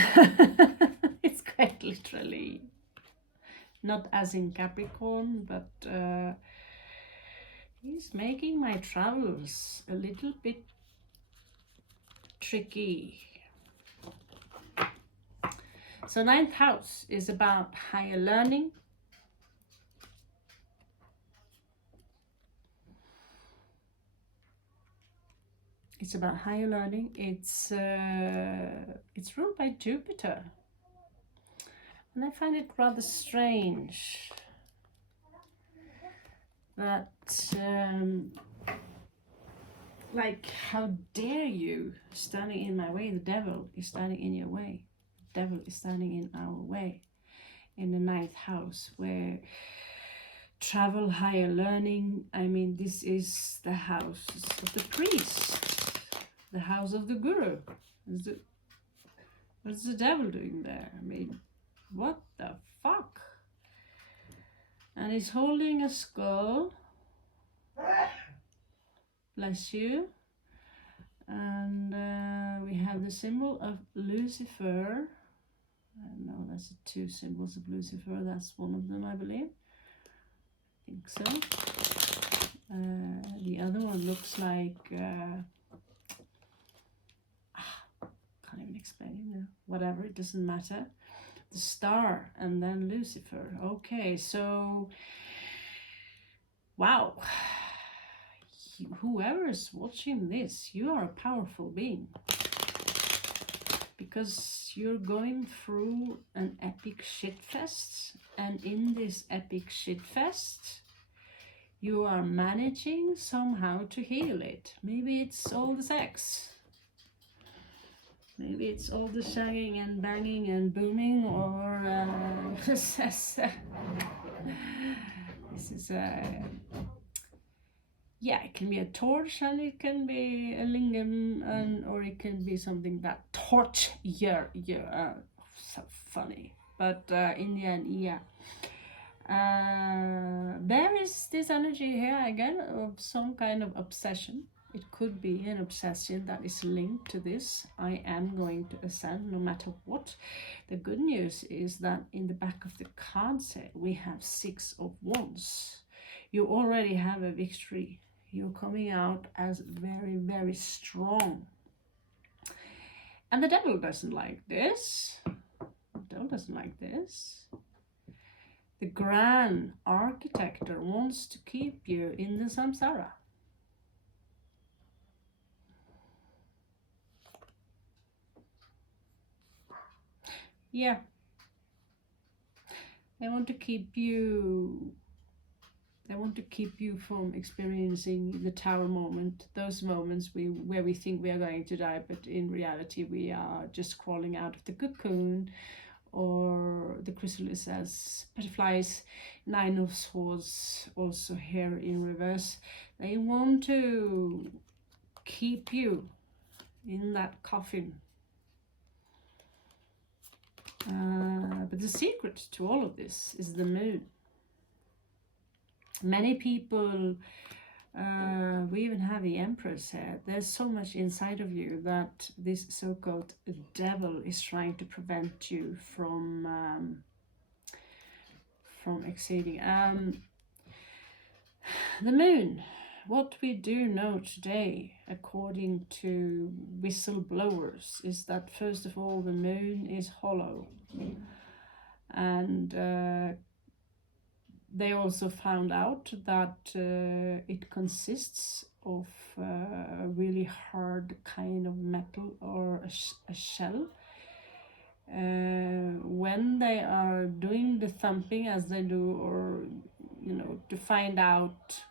It's quite literally. Not as in Capricorn, but he's making my travels a little bit tricky. So 9th house is about higher learning. It's about higher learning. It's ruled by Jupiter. And I find it rather strange that, like, how dare you standing in my way? The devil is standing in your way. The devil is standing in our way. In the 9th house, where travel, higher learning. I mean, this is the house of the priest, the house of the guru. What's the devil doing there? I mean, what the fuck? And he's holding a skull. Bless you. And we have the symbol of Lucifer. No, that's 2 symbols of Lucifer. That's one of them, I believe. I think so. The other one looks like... can't even explain it now. Whatever, it doesn't matter. The star and then Lucifer. Okay, so... Wow. Whoever is watching this, you are a powerful being. Because you're going through an epic shitfest, and in this epic shitfest, you are managing somehow to heal it. Maybe it's all the sex. Maybe it's all the shagging and banging and booming, or this is yeah, it can be a torch and it can be a lingam, and or it can be something that torch you. So funny, but in the end, yeah. There is this energy here again of some kind of obsession. It could be an obsession that is linked to this. I am going to ascend no matter what. The good news is that in the back of the card set we have 6 of Wands. You already have a victory. You're coming out as very, very strong. And the devil doesn't like this. The devil doesn't like this. The grand architector wants to keep you in the samsara. Yeah. They want to keep you from experiencing the tower moment, those moments where we think we are going to die, but in reality we are just crawling out of the cocoon, or the chrysalis as butterflies. 9 of Swords also here in reverse. They want to keep you in that coffin. But the secret to all of this is the moon. Many people, we even have the Empress here. There's so much inside of you that this so-called devil is trying to prevent you from exceeding. The moon. What we do know today, according to whistleblowers, is that first of all the moon is hollow, and they also found out that it consists of a really hard kind of metal or a shell. When they are doing the thumping as they do, or to find out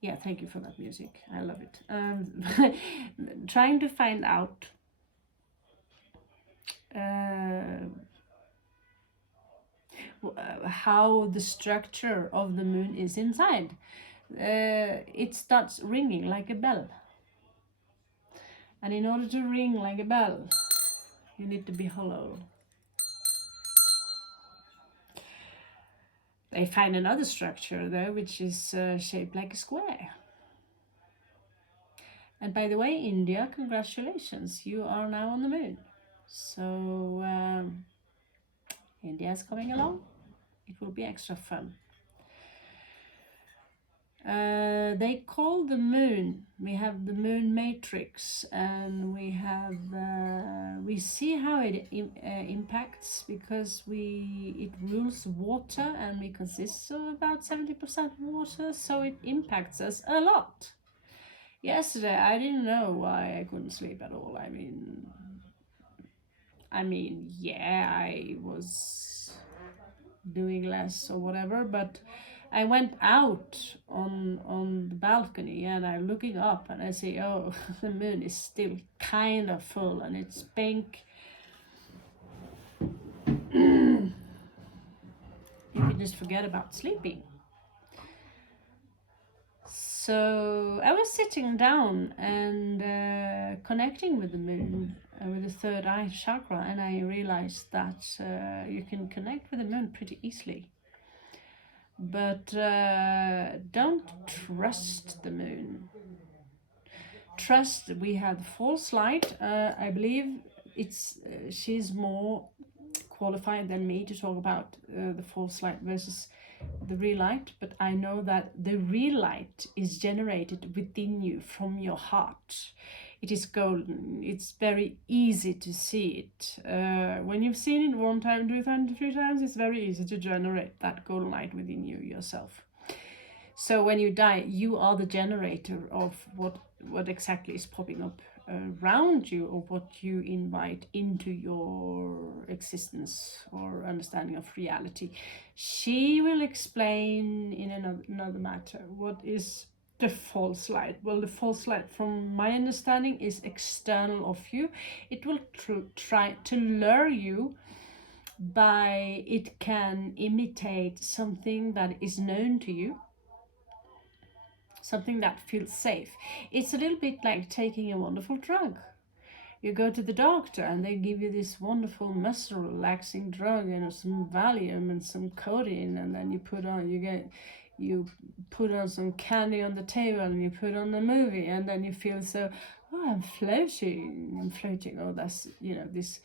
yeah, thank you for that music. I love it. Trying to find out how the structure of the moon is inside. It starts ringing like a bell. And in order to ring like a bell, you need to be hollow. They find another structure though, which is shaped like a square. And by the way, India, congratulations, you are now on the moon. So India is coming along. It will be extra fun. They call the moon, we have the moon matrix, and we see how it impacts, because it rules water, and we consist of about 70% water, so it impacts us a lot. Yesterday I didn't know why I couldn't sleep at all. I mean, yeah, I was doing less or whatever, but I went out on the balcony and I'm looking up and I see, oh, the moon is still kind of full and it's pink. You can just forget about sleeping. So I was sitting down and connecting with the moon, with the third eye chakra, and I realized that you can connect with the moon pretty easily. But don't trust the moon. Trust, we have false light. I believe she's more qualified than me to talk about the false light versus the real light, but I know that the real light is generated within you from your heart. It is golden. It's very easy to see it. When you've seen it 1 time, 2 times, 3 times, it's very easy to generate that golden light within you yourself. So when you die, you are the generator of what exactly is popping up around you, or what you invite into your existence or understanding of reality. She will explain in another matter what is the false light. Well, the false light, from my understanding, is external of you. It will try to lure you by it can imitate something that is known to you, something that feels safe. It's a little bit like taking a wonderful drug. You go to the doctor and they give you this wonderful muscle relaxing drug, some Valium and some codeine, and then you put on some candy on the table, and you put on the movie, and then you feel so, oh, I'm floating. Oh, that's, this,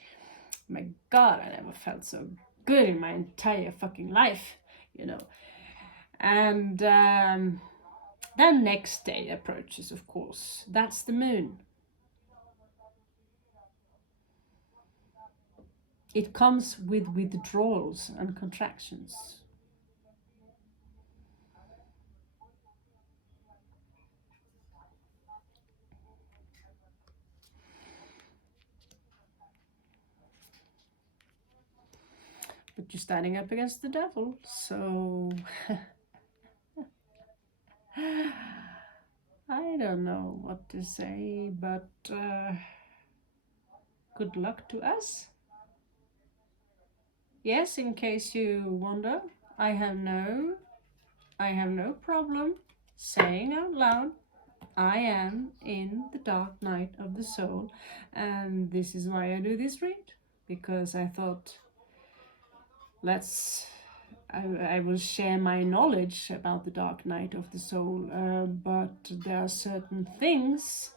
my God, I never felt so good in my entire fucking life, And then next day approaches, of course. That's the moon. It comes with withdrawals and contractions. But you're standing up against the devil, so I don't know what to say, but good luck to us. Yes, in case you wonder, I have no problem saying out loud, I am in the dark night of the soul, and this is why I do this read, because I thought, I will share my knowledge about the dark night of the soul, but there are certain things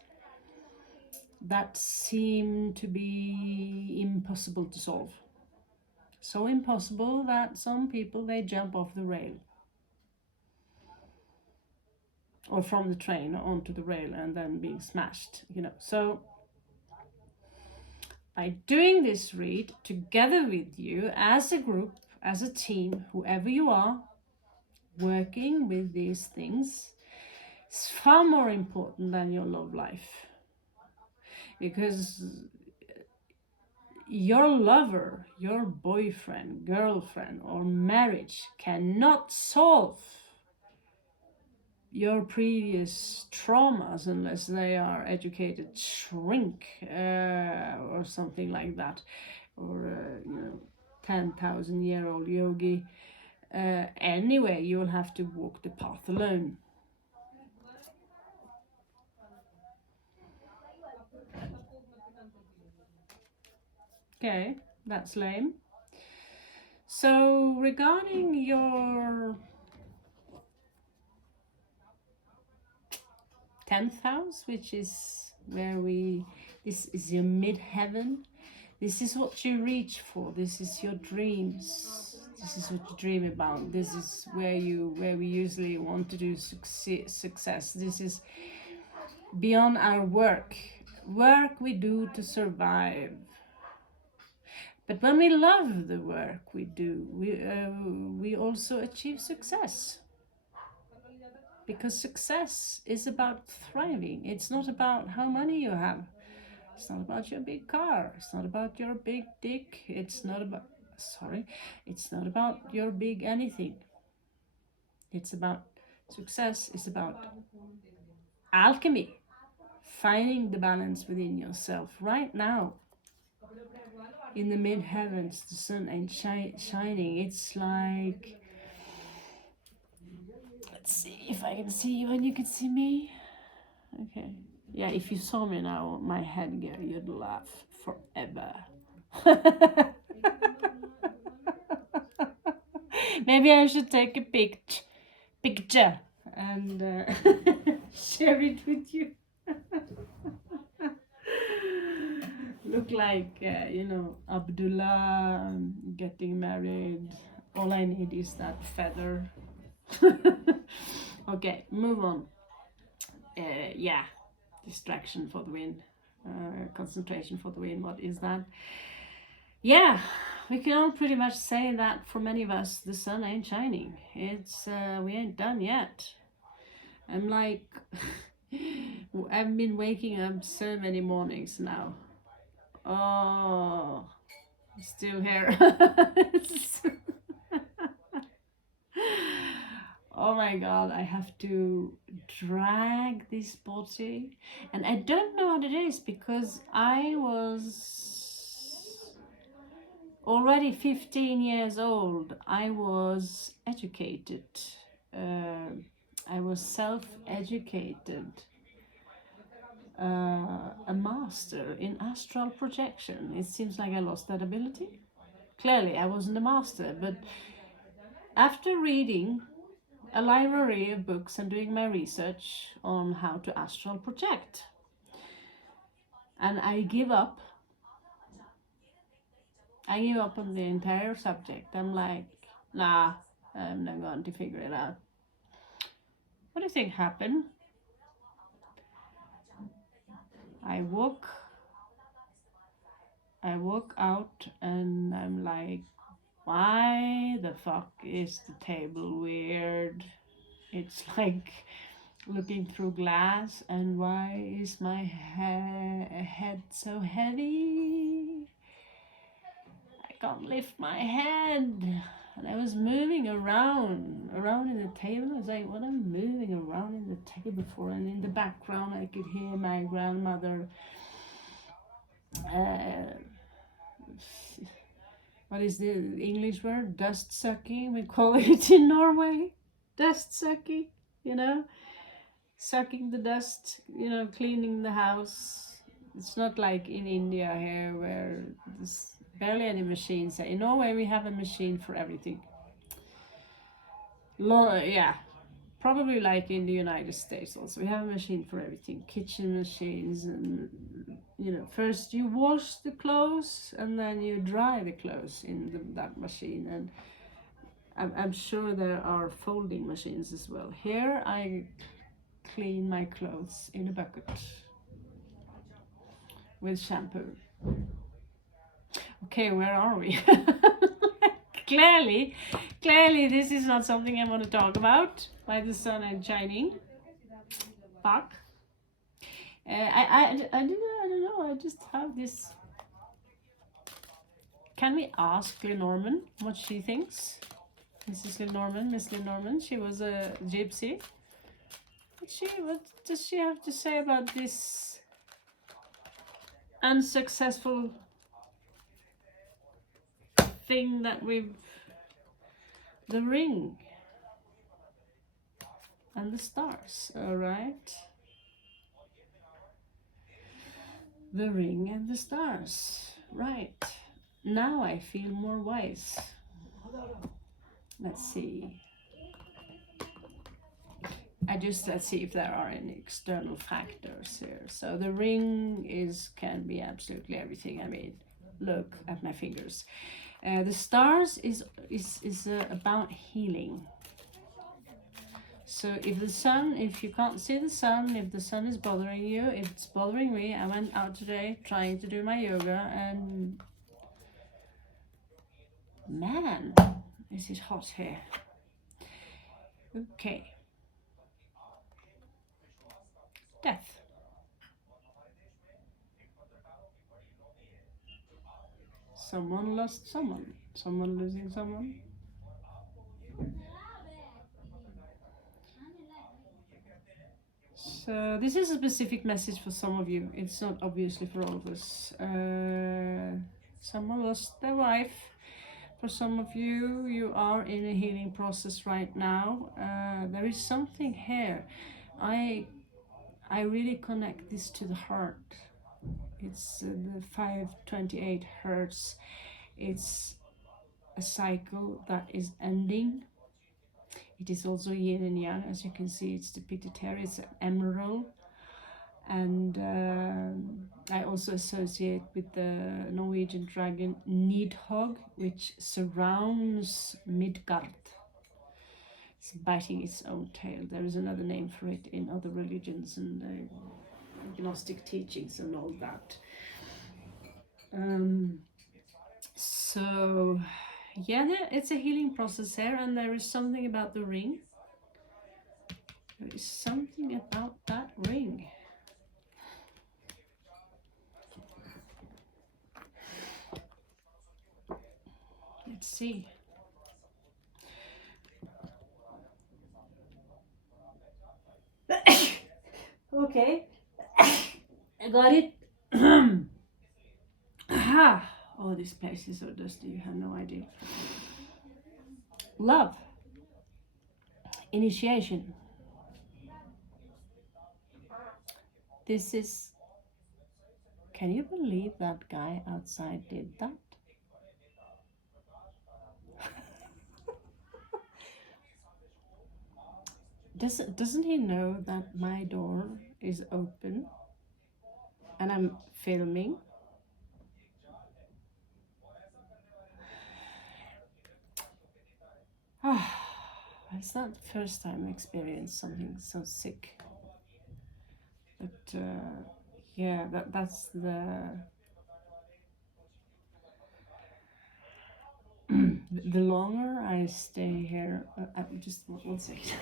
that seem to be impossible to solve. So impossible that some people, they jump off the rail. Or from the train onto the rail and then being smashed, So by doing this read together with you as a group, as a team, whoever you are, working with these things, is far more important than your love life. Because your lover, your boyfriend, girlfriend, or marriage cannot solve your previous traumas unless they are educated shrink or something like that, or 10,000-year-old yogi. Anyway, you'll have to walk the path alone. Okay, that's lame. So regarding your 10th house, which is where this is your midheaven. This is what you reach for. This is your dreams. This is what you dream about. This is where we usually want to do success. This is beyond our work we do to survive. But when we love the work we do, we also achieve success. Because success is about thriving. It's not about how money you have. It's not about your big car. It's not about your big dick. It's not about your big anything. It's about success. It's about alchemy. Finding the balance within yourself right now. In the mid-heavens, the sun ain't shining. It's like... Let's see if I can see you and you can see me. Okay. Yeah, if you saw me now, my headgear, you'd laugh forever. Maybe I should take a picture and share it with you. Look like, Abdullah getting married. All I need is that feather. Okay, move on. Yeah, distraction for the win, concentration for the win. What is that? Yeah, we can all pretty much say that for many of us, the sun ain't shining. It's we ain't done yet. I'm like, I've been waking up so many mornings now. Oh, still here. Oh my god, I have to drag this body. And I don't know what it is because I was already 15 years old. I was educated. Uh, I was self-educated. A master in astral projection. It seems like I lost that ability. Clearly, I wasn't a master, but after reading a library of books and doing my research on how to astral project, and I give up. I give up on the entire subject. I'm like, nah, I'm not going to figure it out. What do you think happened? I woke out and I'm like, why the fuck is the table weird? It's like looking through glass, and why is my head so heavy? I can't lift my head. And I was moving around in the table. I was like, what am I moving around in the table for? And in the background I could hear my grandmother what is the English word? Dust sucking, we call it in Norway. Dust sucking, you know, sucking the dust, you know, cleaning the house. It's not like in India here where there's barely any machines. In Norway we have a machine for everything. Yeah, probably like in the United States also. We have a machine for everything, kitchen machines, and you know, first you wash the clothes and then you dry the clothes in that machine. And I'm sure there are folding machines as well. Here I clean my clothes in a bucket with shampoo. Okay, where are we? clearly this is not something I want to talk about. Why the sun is shining. Fuck. I don't know. I just have this. Can we ask Lenormand what she thinks? Mrs. Lenormand, Miss Lenormand. She was a gypsy. What does she have to say about this unsuccessful thing that we've... The ring and the stars, alright? The ring and the stars, right. Now I feel more wise. Let's see. Let's see if there are any external factors here. So the ring can be absolutely everything. I mean, look at my fingers. The stars is about healing. So if you can't see the sun, if the sun is bothering you, if it's bothering me, I went out today trying to do my yoga, and man, this is hot here. Okay. Death. Someone lost someone. Someone losing someone. So this is a specific message for some of you. It's not obviously for all of us. Someone lost their wife. For some of you, you are in a healing process right now. There is something here. I really connect this to the heart. It's the 528 hertz. It's a cycle that is ending. It is also yin and yang, as you can see. It's depicted here. It's an emerald, and I also associate with the Norwegian dragon Nidhogg, which surrounds Midgard. It's biting its own tail. There is another name for it in other religions and Gnostic teachings and all that. So yeah, it's a healing process here, and there is something about the ring There is something about that ring. Let's see. Okay, I got it. Aha! Oh, this place is so dusty, you have no idea. Love. Initiation. This is. Can you believe that guy outside did that? Doesn't he know that my door is open and I'm filming? It's not the first time I experienced something so sick. But yeah, that's the longer I stay here. Just one second.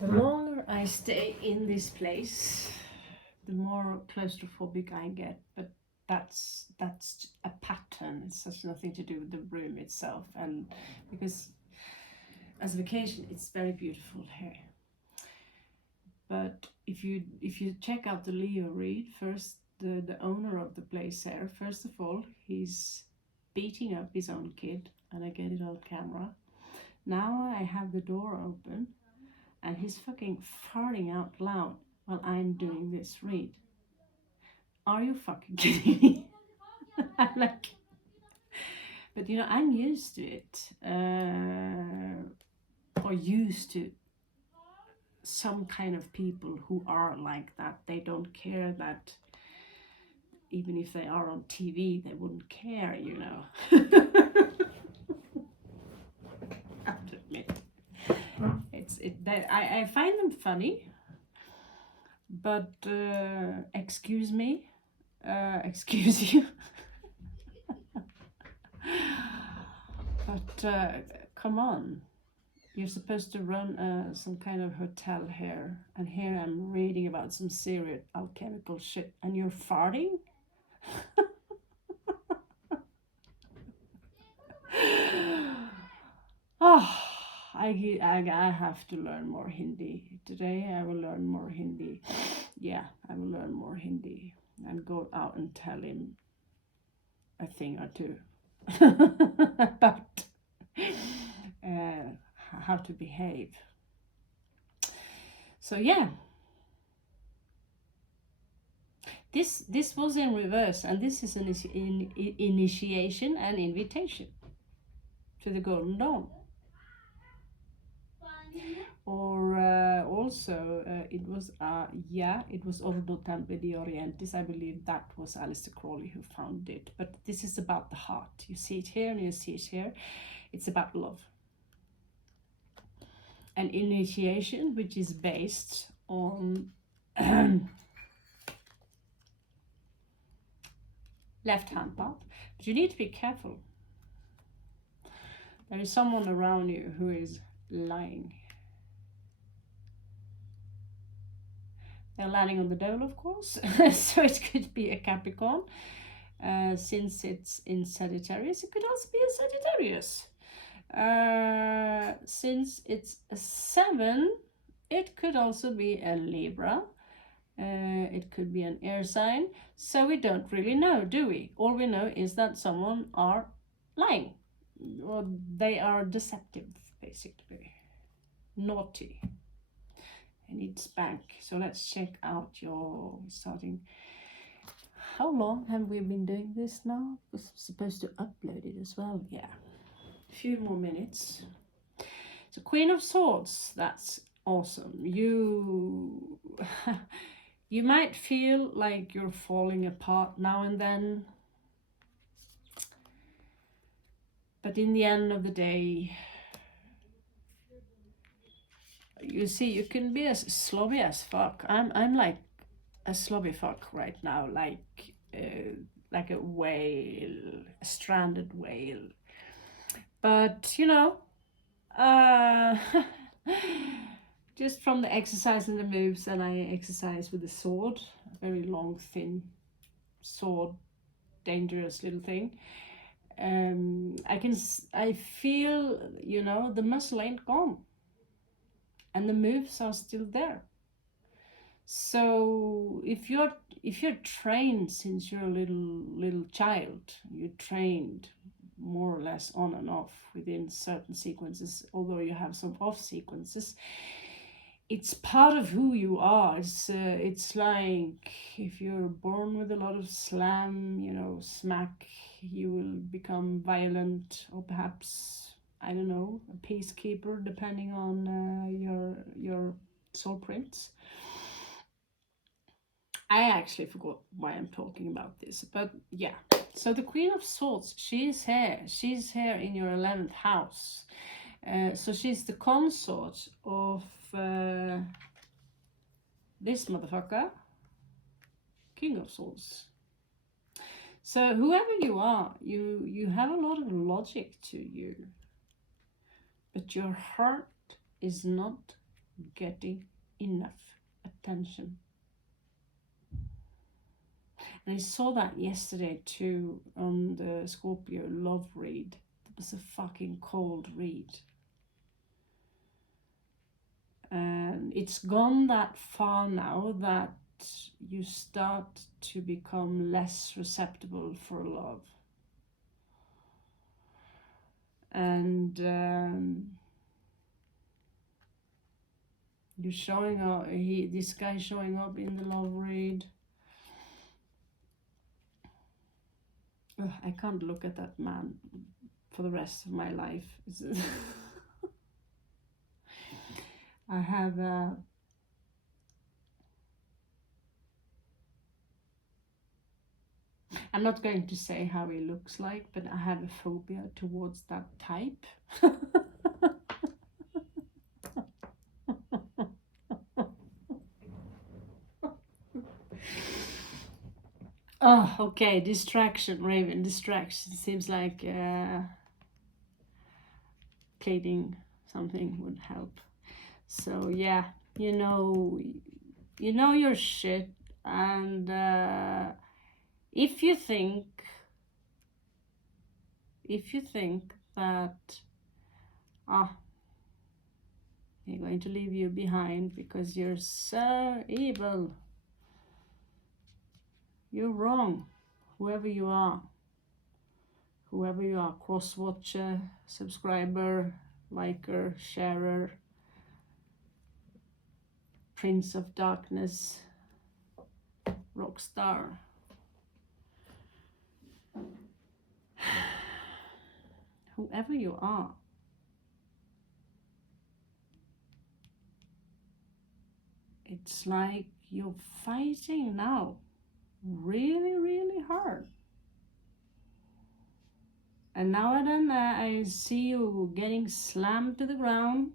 The longer I stay in this place, the more claustrophobic I get. But that's a pattern. It has nothing to do with the room itself, and because as a vacation, it's very beautiful here. But if you check out the Leo read first, the owner of the place here, first of all, he's beating up his own kid, and I get it on camera. Now I have the door open, and he's fucking farting out loud while I'm doing this read. Are you fucking kidding me? I'm like, but you know, I'm used to it, or used to some kind of people who are like that. They don't care that even if they are on TV, they wouldn't care, you know. I have to admit, I find them funny, but excuse me, excuse you. But come on, you're supposed to run some kind of hotel here, and here I'm reading about some serious alchemical shit, and you're farting? Oh, I have to learn more Hindi. Today I will learn more Hindi. Yeah, I will learn more Hindi and go out and tell him a thing or two about how to behave. So yeah, this was in reverse, and this is an initiation and invitation to the Golden Dawn. Or also it was Ordo Templi di Orientis. I believe that was Aleister Crowley who found it. But this is about the heart. You see it here and you see it here. It's about love. An initiation which is based on left hand path. But you need to be careful. There is someone around you who is lying. They're landing on the dole, of course, so it could be a Capricorn. Since it's in Sagittarius, it could also be a Sagittarius. Since it's a 7, it could also be a Libra. It could be an air sign. So we don't really know, do we? All we know is that someone are lying. Or they are deceptive, basically. Naughty. I need spank. So let's check out your starting. How long have we been doing this now? We're supposed to upload it as well. Yeah, a few more minutes. So Queen of Swords, that's awesome. You you might feel like you're falling apart now and then, but in the end of the day, you see, you can be as slobby as fuck. I'm like a slobby fuck right now. Like like a whale, a stranded whale. But you know, uh, just from the exercise and the moves, and I exercise with a sword, a very long, thin sword, dangerous little thing. I feel, you know, the muscle ain't gone, and the moves are still there. So if you're trained since you're a little child, you're trained more or less on and off within certain sequences, although you have some off sequences. It's part of who you are. It's like if you're born with a lot of slam, you know, smack, you will become violent, or perhaps, I don't know, a peacekeeper, depending on your soul prints. I actually forgot why I'm talking about this, but yeah. So the Queen of Swords, she's here. She's here in your 11th house. So she's the consort of this motherfucker, King of Swords. So whoever you are, you have a lot of logic to you, but your heart is not getting enough attention. And I saw that yesterday too on the Scorpio love read. It was a fucking cold read. And it's gone that far now that you start to become less receptible for love. And you're showing up, this guy showing up in the love read. Ugh, I can't look at that man for the rest of my life. I have I'm not going to say how he looks like, but I have a phobia towards that type. Oh, okay, distraction, Raven, distraction. Seems like plating something would help. So yeah, you know your shit, and if you think that they're going to leave you behind because you're so evil, you're wrong. Whoever you are, cross-watcher, subscriber, liker, sharer, Prince of Darkness, Rockstar. Whoever you are, it's like you're fighting now really, really hard. And now and then I see you getting slammed to the ground.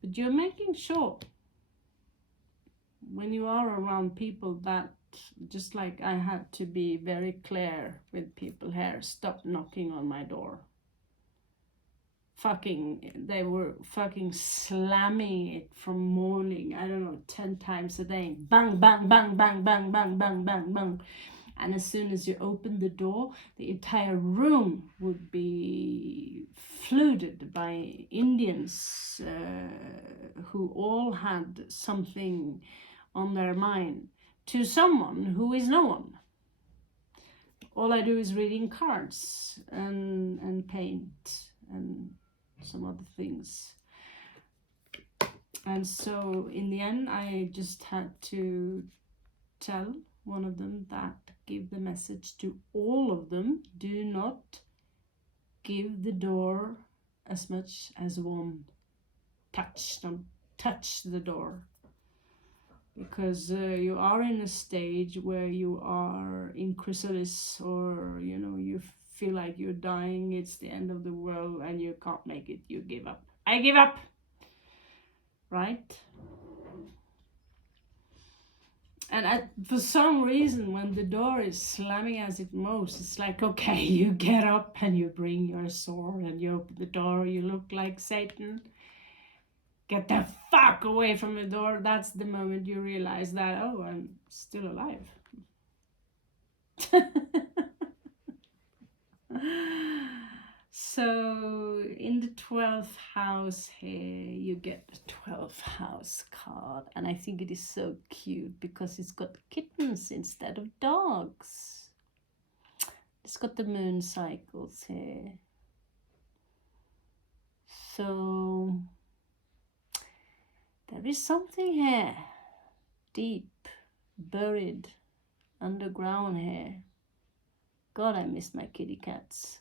But you're making sure when you are around people that, just like I had to be very clear with people here, stop knocking on my door. They were fucking slamming it from morning, I don't know, 10 times a day. Bang, bang, bang, bang, bang, bang, bang, bang, bang. And as soon as you open the door, the entire room would be flooded by Indians who all had something on their mind to someone who is no one. All I do is reading cards and paint and some other things. And so in the end, I just had to tell one of them that give the message to all of them: do not give the door as much as one touch. Don't touch the door, because you are in a stage where you are in chrysalis, or you feel like you're dying, it's the end of the world, and you can't make it. You give up. I give up, right? And for some reason, when the door is slamming as it moves, it's like, okay, you get up and you bring your sword and you open the door, you look like Satan. Get the fuck away from the door. That's the moment you realize that, oh, I'm still alive. So in the 12th house here, you get the 12th house card. And I think it is so cute because it's got kittens instead of dogs. It's got the moon cycles here. So there is something here, deep, buried, underground here. God, I miss my kitty cats.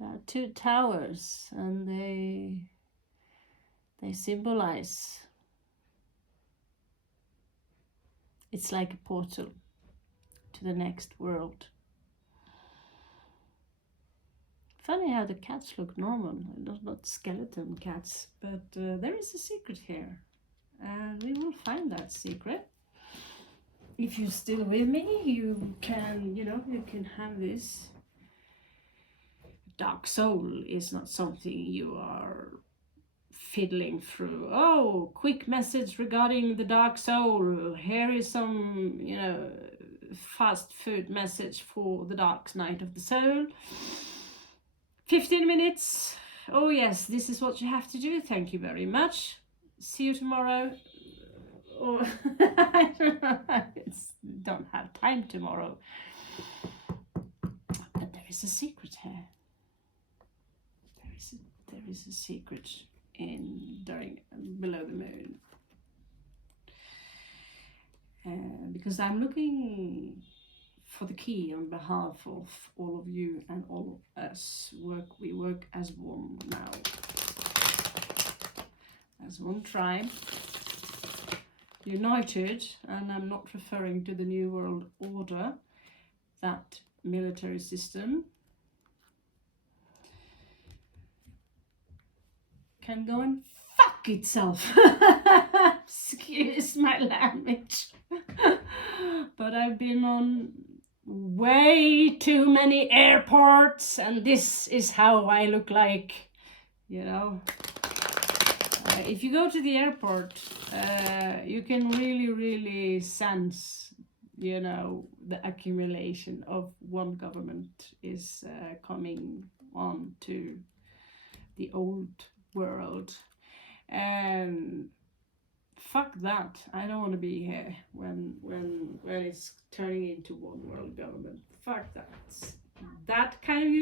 There are two towers and they symbolize, it's like a portal to the next world. Funny how the cats look normal, not skeleton cats, but there is a secret here and we will find that secret. If you're still with me, you can, you can have this. Dark soul is not something you are fiddling through. Oh, quick message regarding the dark soul. Here is some, fast food message for the dark night of the soul. 15 minutes. Oh yes, this is what you have to do. Thank you very much. See you tomorrow. Or I don't have time tomorrow. But there is a secret here. There is a secret below the moon. Because I'm looking for the key on behalf of all of you and all of us. We work as one now, as one tribe, united. And I'm not referring to the New World Order, that military system. Can go and fuck itself. Excuse my language. But I've been on way too many airports and this is how I look like, if you go to the airport, you can really sense, the accumulation of one government is coming on to the old world. And fuck that, I don't want to be here when it's turning into one world government. Fuck that kind of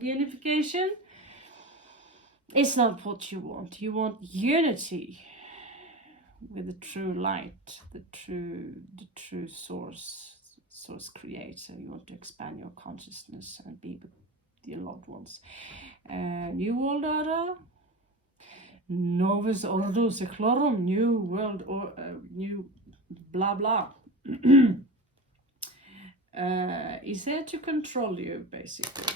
unification is not what you want. You want unity with the true light, the true source creator. You want to expand your consciousness and be with your loved ones. New World Order, Novus Ordo Seclorum, New World or new blah blah. Is there to control you, basically.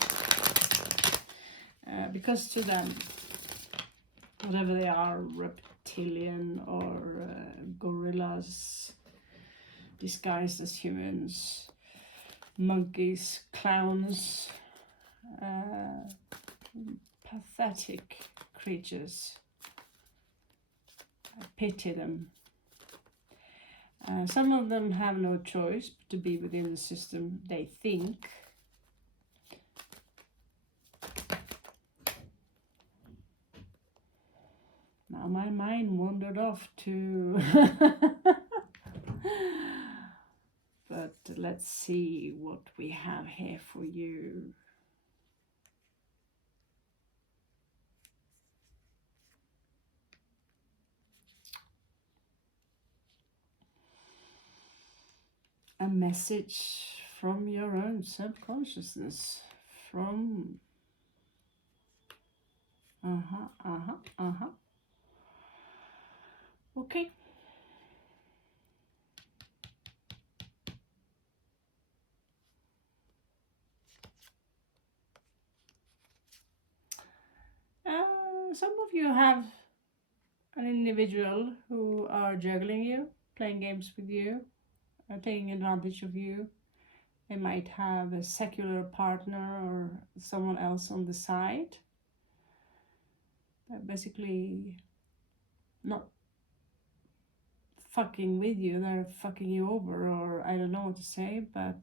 Because to them, whatever they are, reptilian or gorillas disguised as humans, monkeys, clowns, pathetic creatures. I pity them. Some of them have no choice but to be within the system they think. Now my mind wandered off to... But let's see what we have here for you. A message from your own subconsciousness, from okay. Some of you have an individual who are juggling you, playing games with you, taking advantage of you. They might have a secular partner or someone else on the side. They're basically not fucking with you, they're fucking you over, or I don't know what to say, but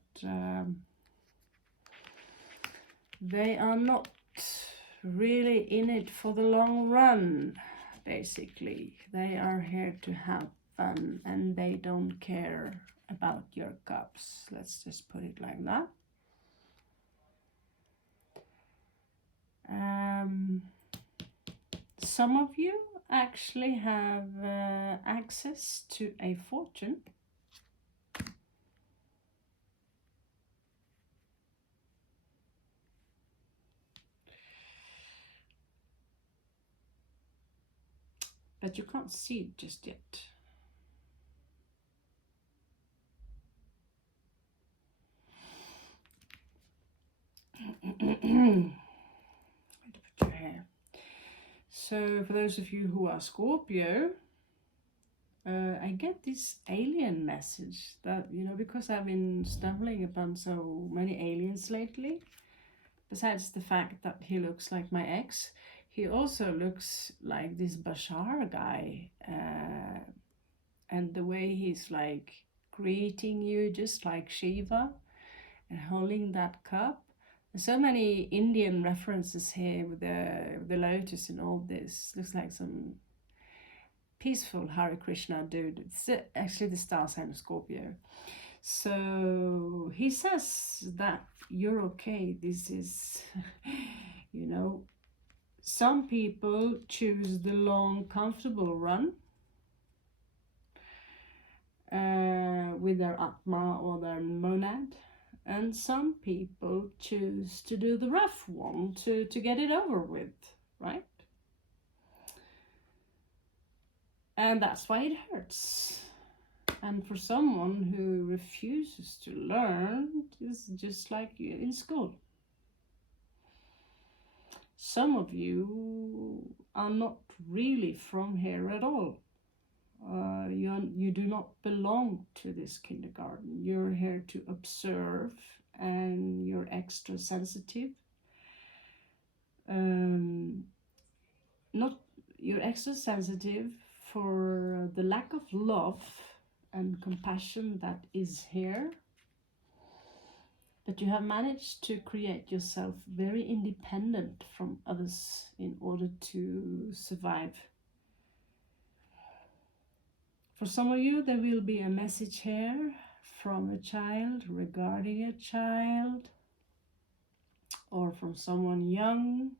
they are not really in it for the long run, basically. They are here to have fun and they don't care about your cups. Let's just put it like that. Some of you actually have access to a fortune. But you can't see it just yet. Put your hair. So for those of you who are Scorpio, I get this alien message that, you know, because I've been stumbling upon so many aliens lately, besides the fact that he looks like my ex, he also looks like this Bashar guy, and the way he's like greeting you just like Shiva and holding that cup. There's so many Indian references here with the lotus and all this. Looks like some peaceful Hare Krishna dude. It's actually the star sign of Scorpio. So he says that you're okay. This is, you know, some people choose the long, comfortable run with their Atma or their monad. And some people choose to do the rough one to get it over with, right? And that's why it hurts. And for someone who refuses to learn, it's just like in school. Some of you are not really from here at all. You do not belong to this kindergarten. You're here to observe, and you're extra sensitive. You're extra sensitive for the lack of love and compassion that is here. But you have managed to create yourself very independent from others in order to survive. For some of you, there will be a message here from a child regarding a child, or from someone young,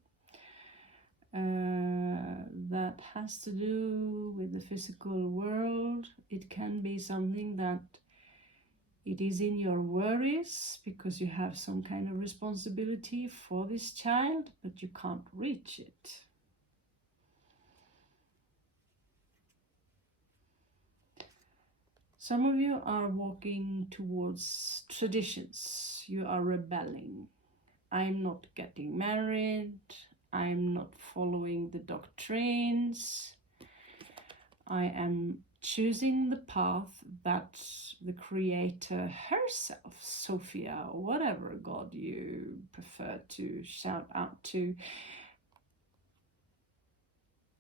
that has to do with the physical world. It can be something that it is in your worries because you have some kind of responsibility for this child, but you can't reach it. Some of you are walking towards traditions. You are rebelling. I'm not getting married. I'm not following the doctrines. I am choosing the path that the Creator herself, Sophia, or whatever God you prefer to shout out to,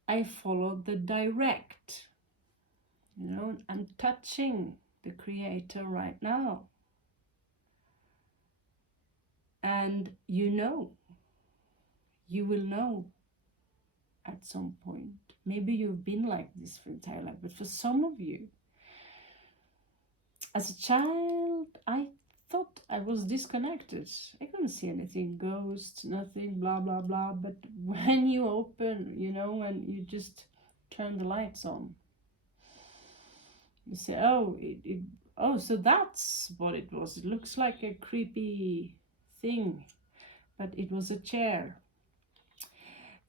I follow the direct. You know, I'm touching the Creator right now. And you will know at some point. Maybe you've been like this for entire life, but for some of you, as a child, I thought I was disconnected. I couldn't see anything, ghosts, nothing, blah, blah, blah. But when you open, you know, when you just turn the lights on, you say, oh, so that's what it was. It looks like a creepy thing, but it was a chair.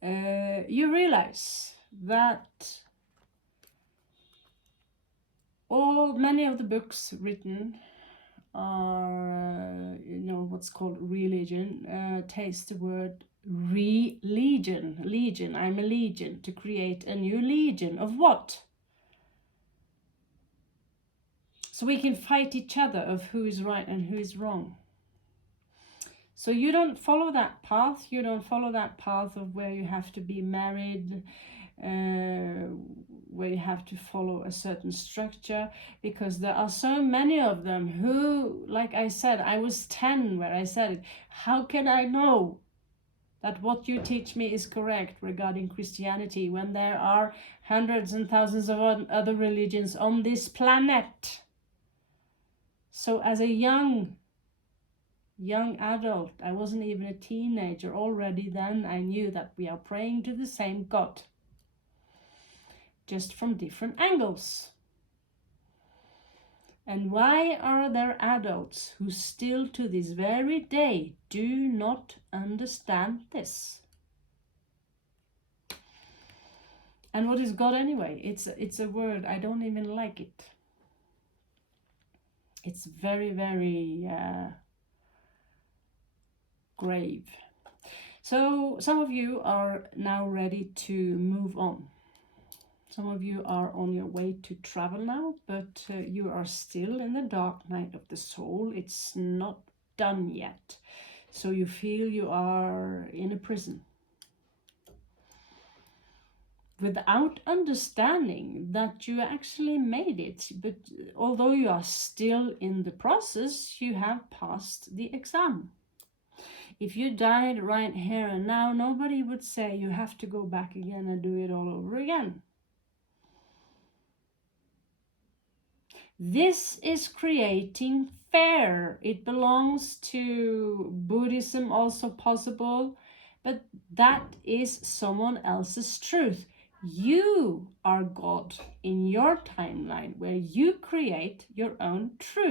You realize that many of the books written are, you know, what's called religion, takes the word legion. I'm a legion, to create a new legion of what? So we can fight each other of who is right and who is wrong. So you don't follow that path. You don't follow that path of where you have to be married, where you have to follow a certain structure, because there are so many of them who, like I said, I was 10 where I said it. How can I know that what you teach me is correct regarding Christianity when there are hundreds and thousands of other religions on this planet? So as a young adult, I wasn't even a teenager, already then I knew that we are praying to the same God, just from different angles. And why are there adults who still to this very day do not understand this? And what is God anyway? It's a word, I don't even like it. It's very, very grave. So some of you are now ready to move on. Some of you are on your way to travel now, but you are still in the dark night of the soul. It's not done yet. So you feel you are in a prison, without understanding that you actually made it. But although you are still in the process, you have passed the exam. If you died right here and now, nobody would say you have to go back again and do it all over again. This is creating fear. It belongs to Buddhism, also possible, but that is someone else's truth. You are God in your timeline, where you create your own truth.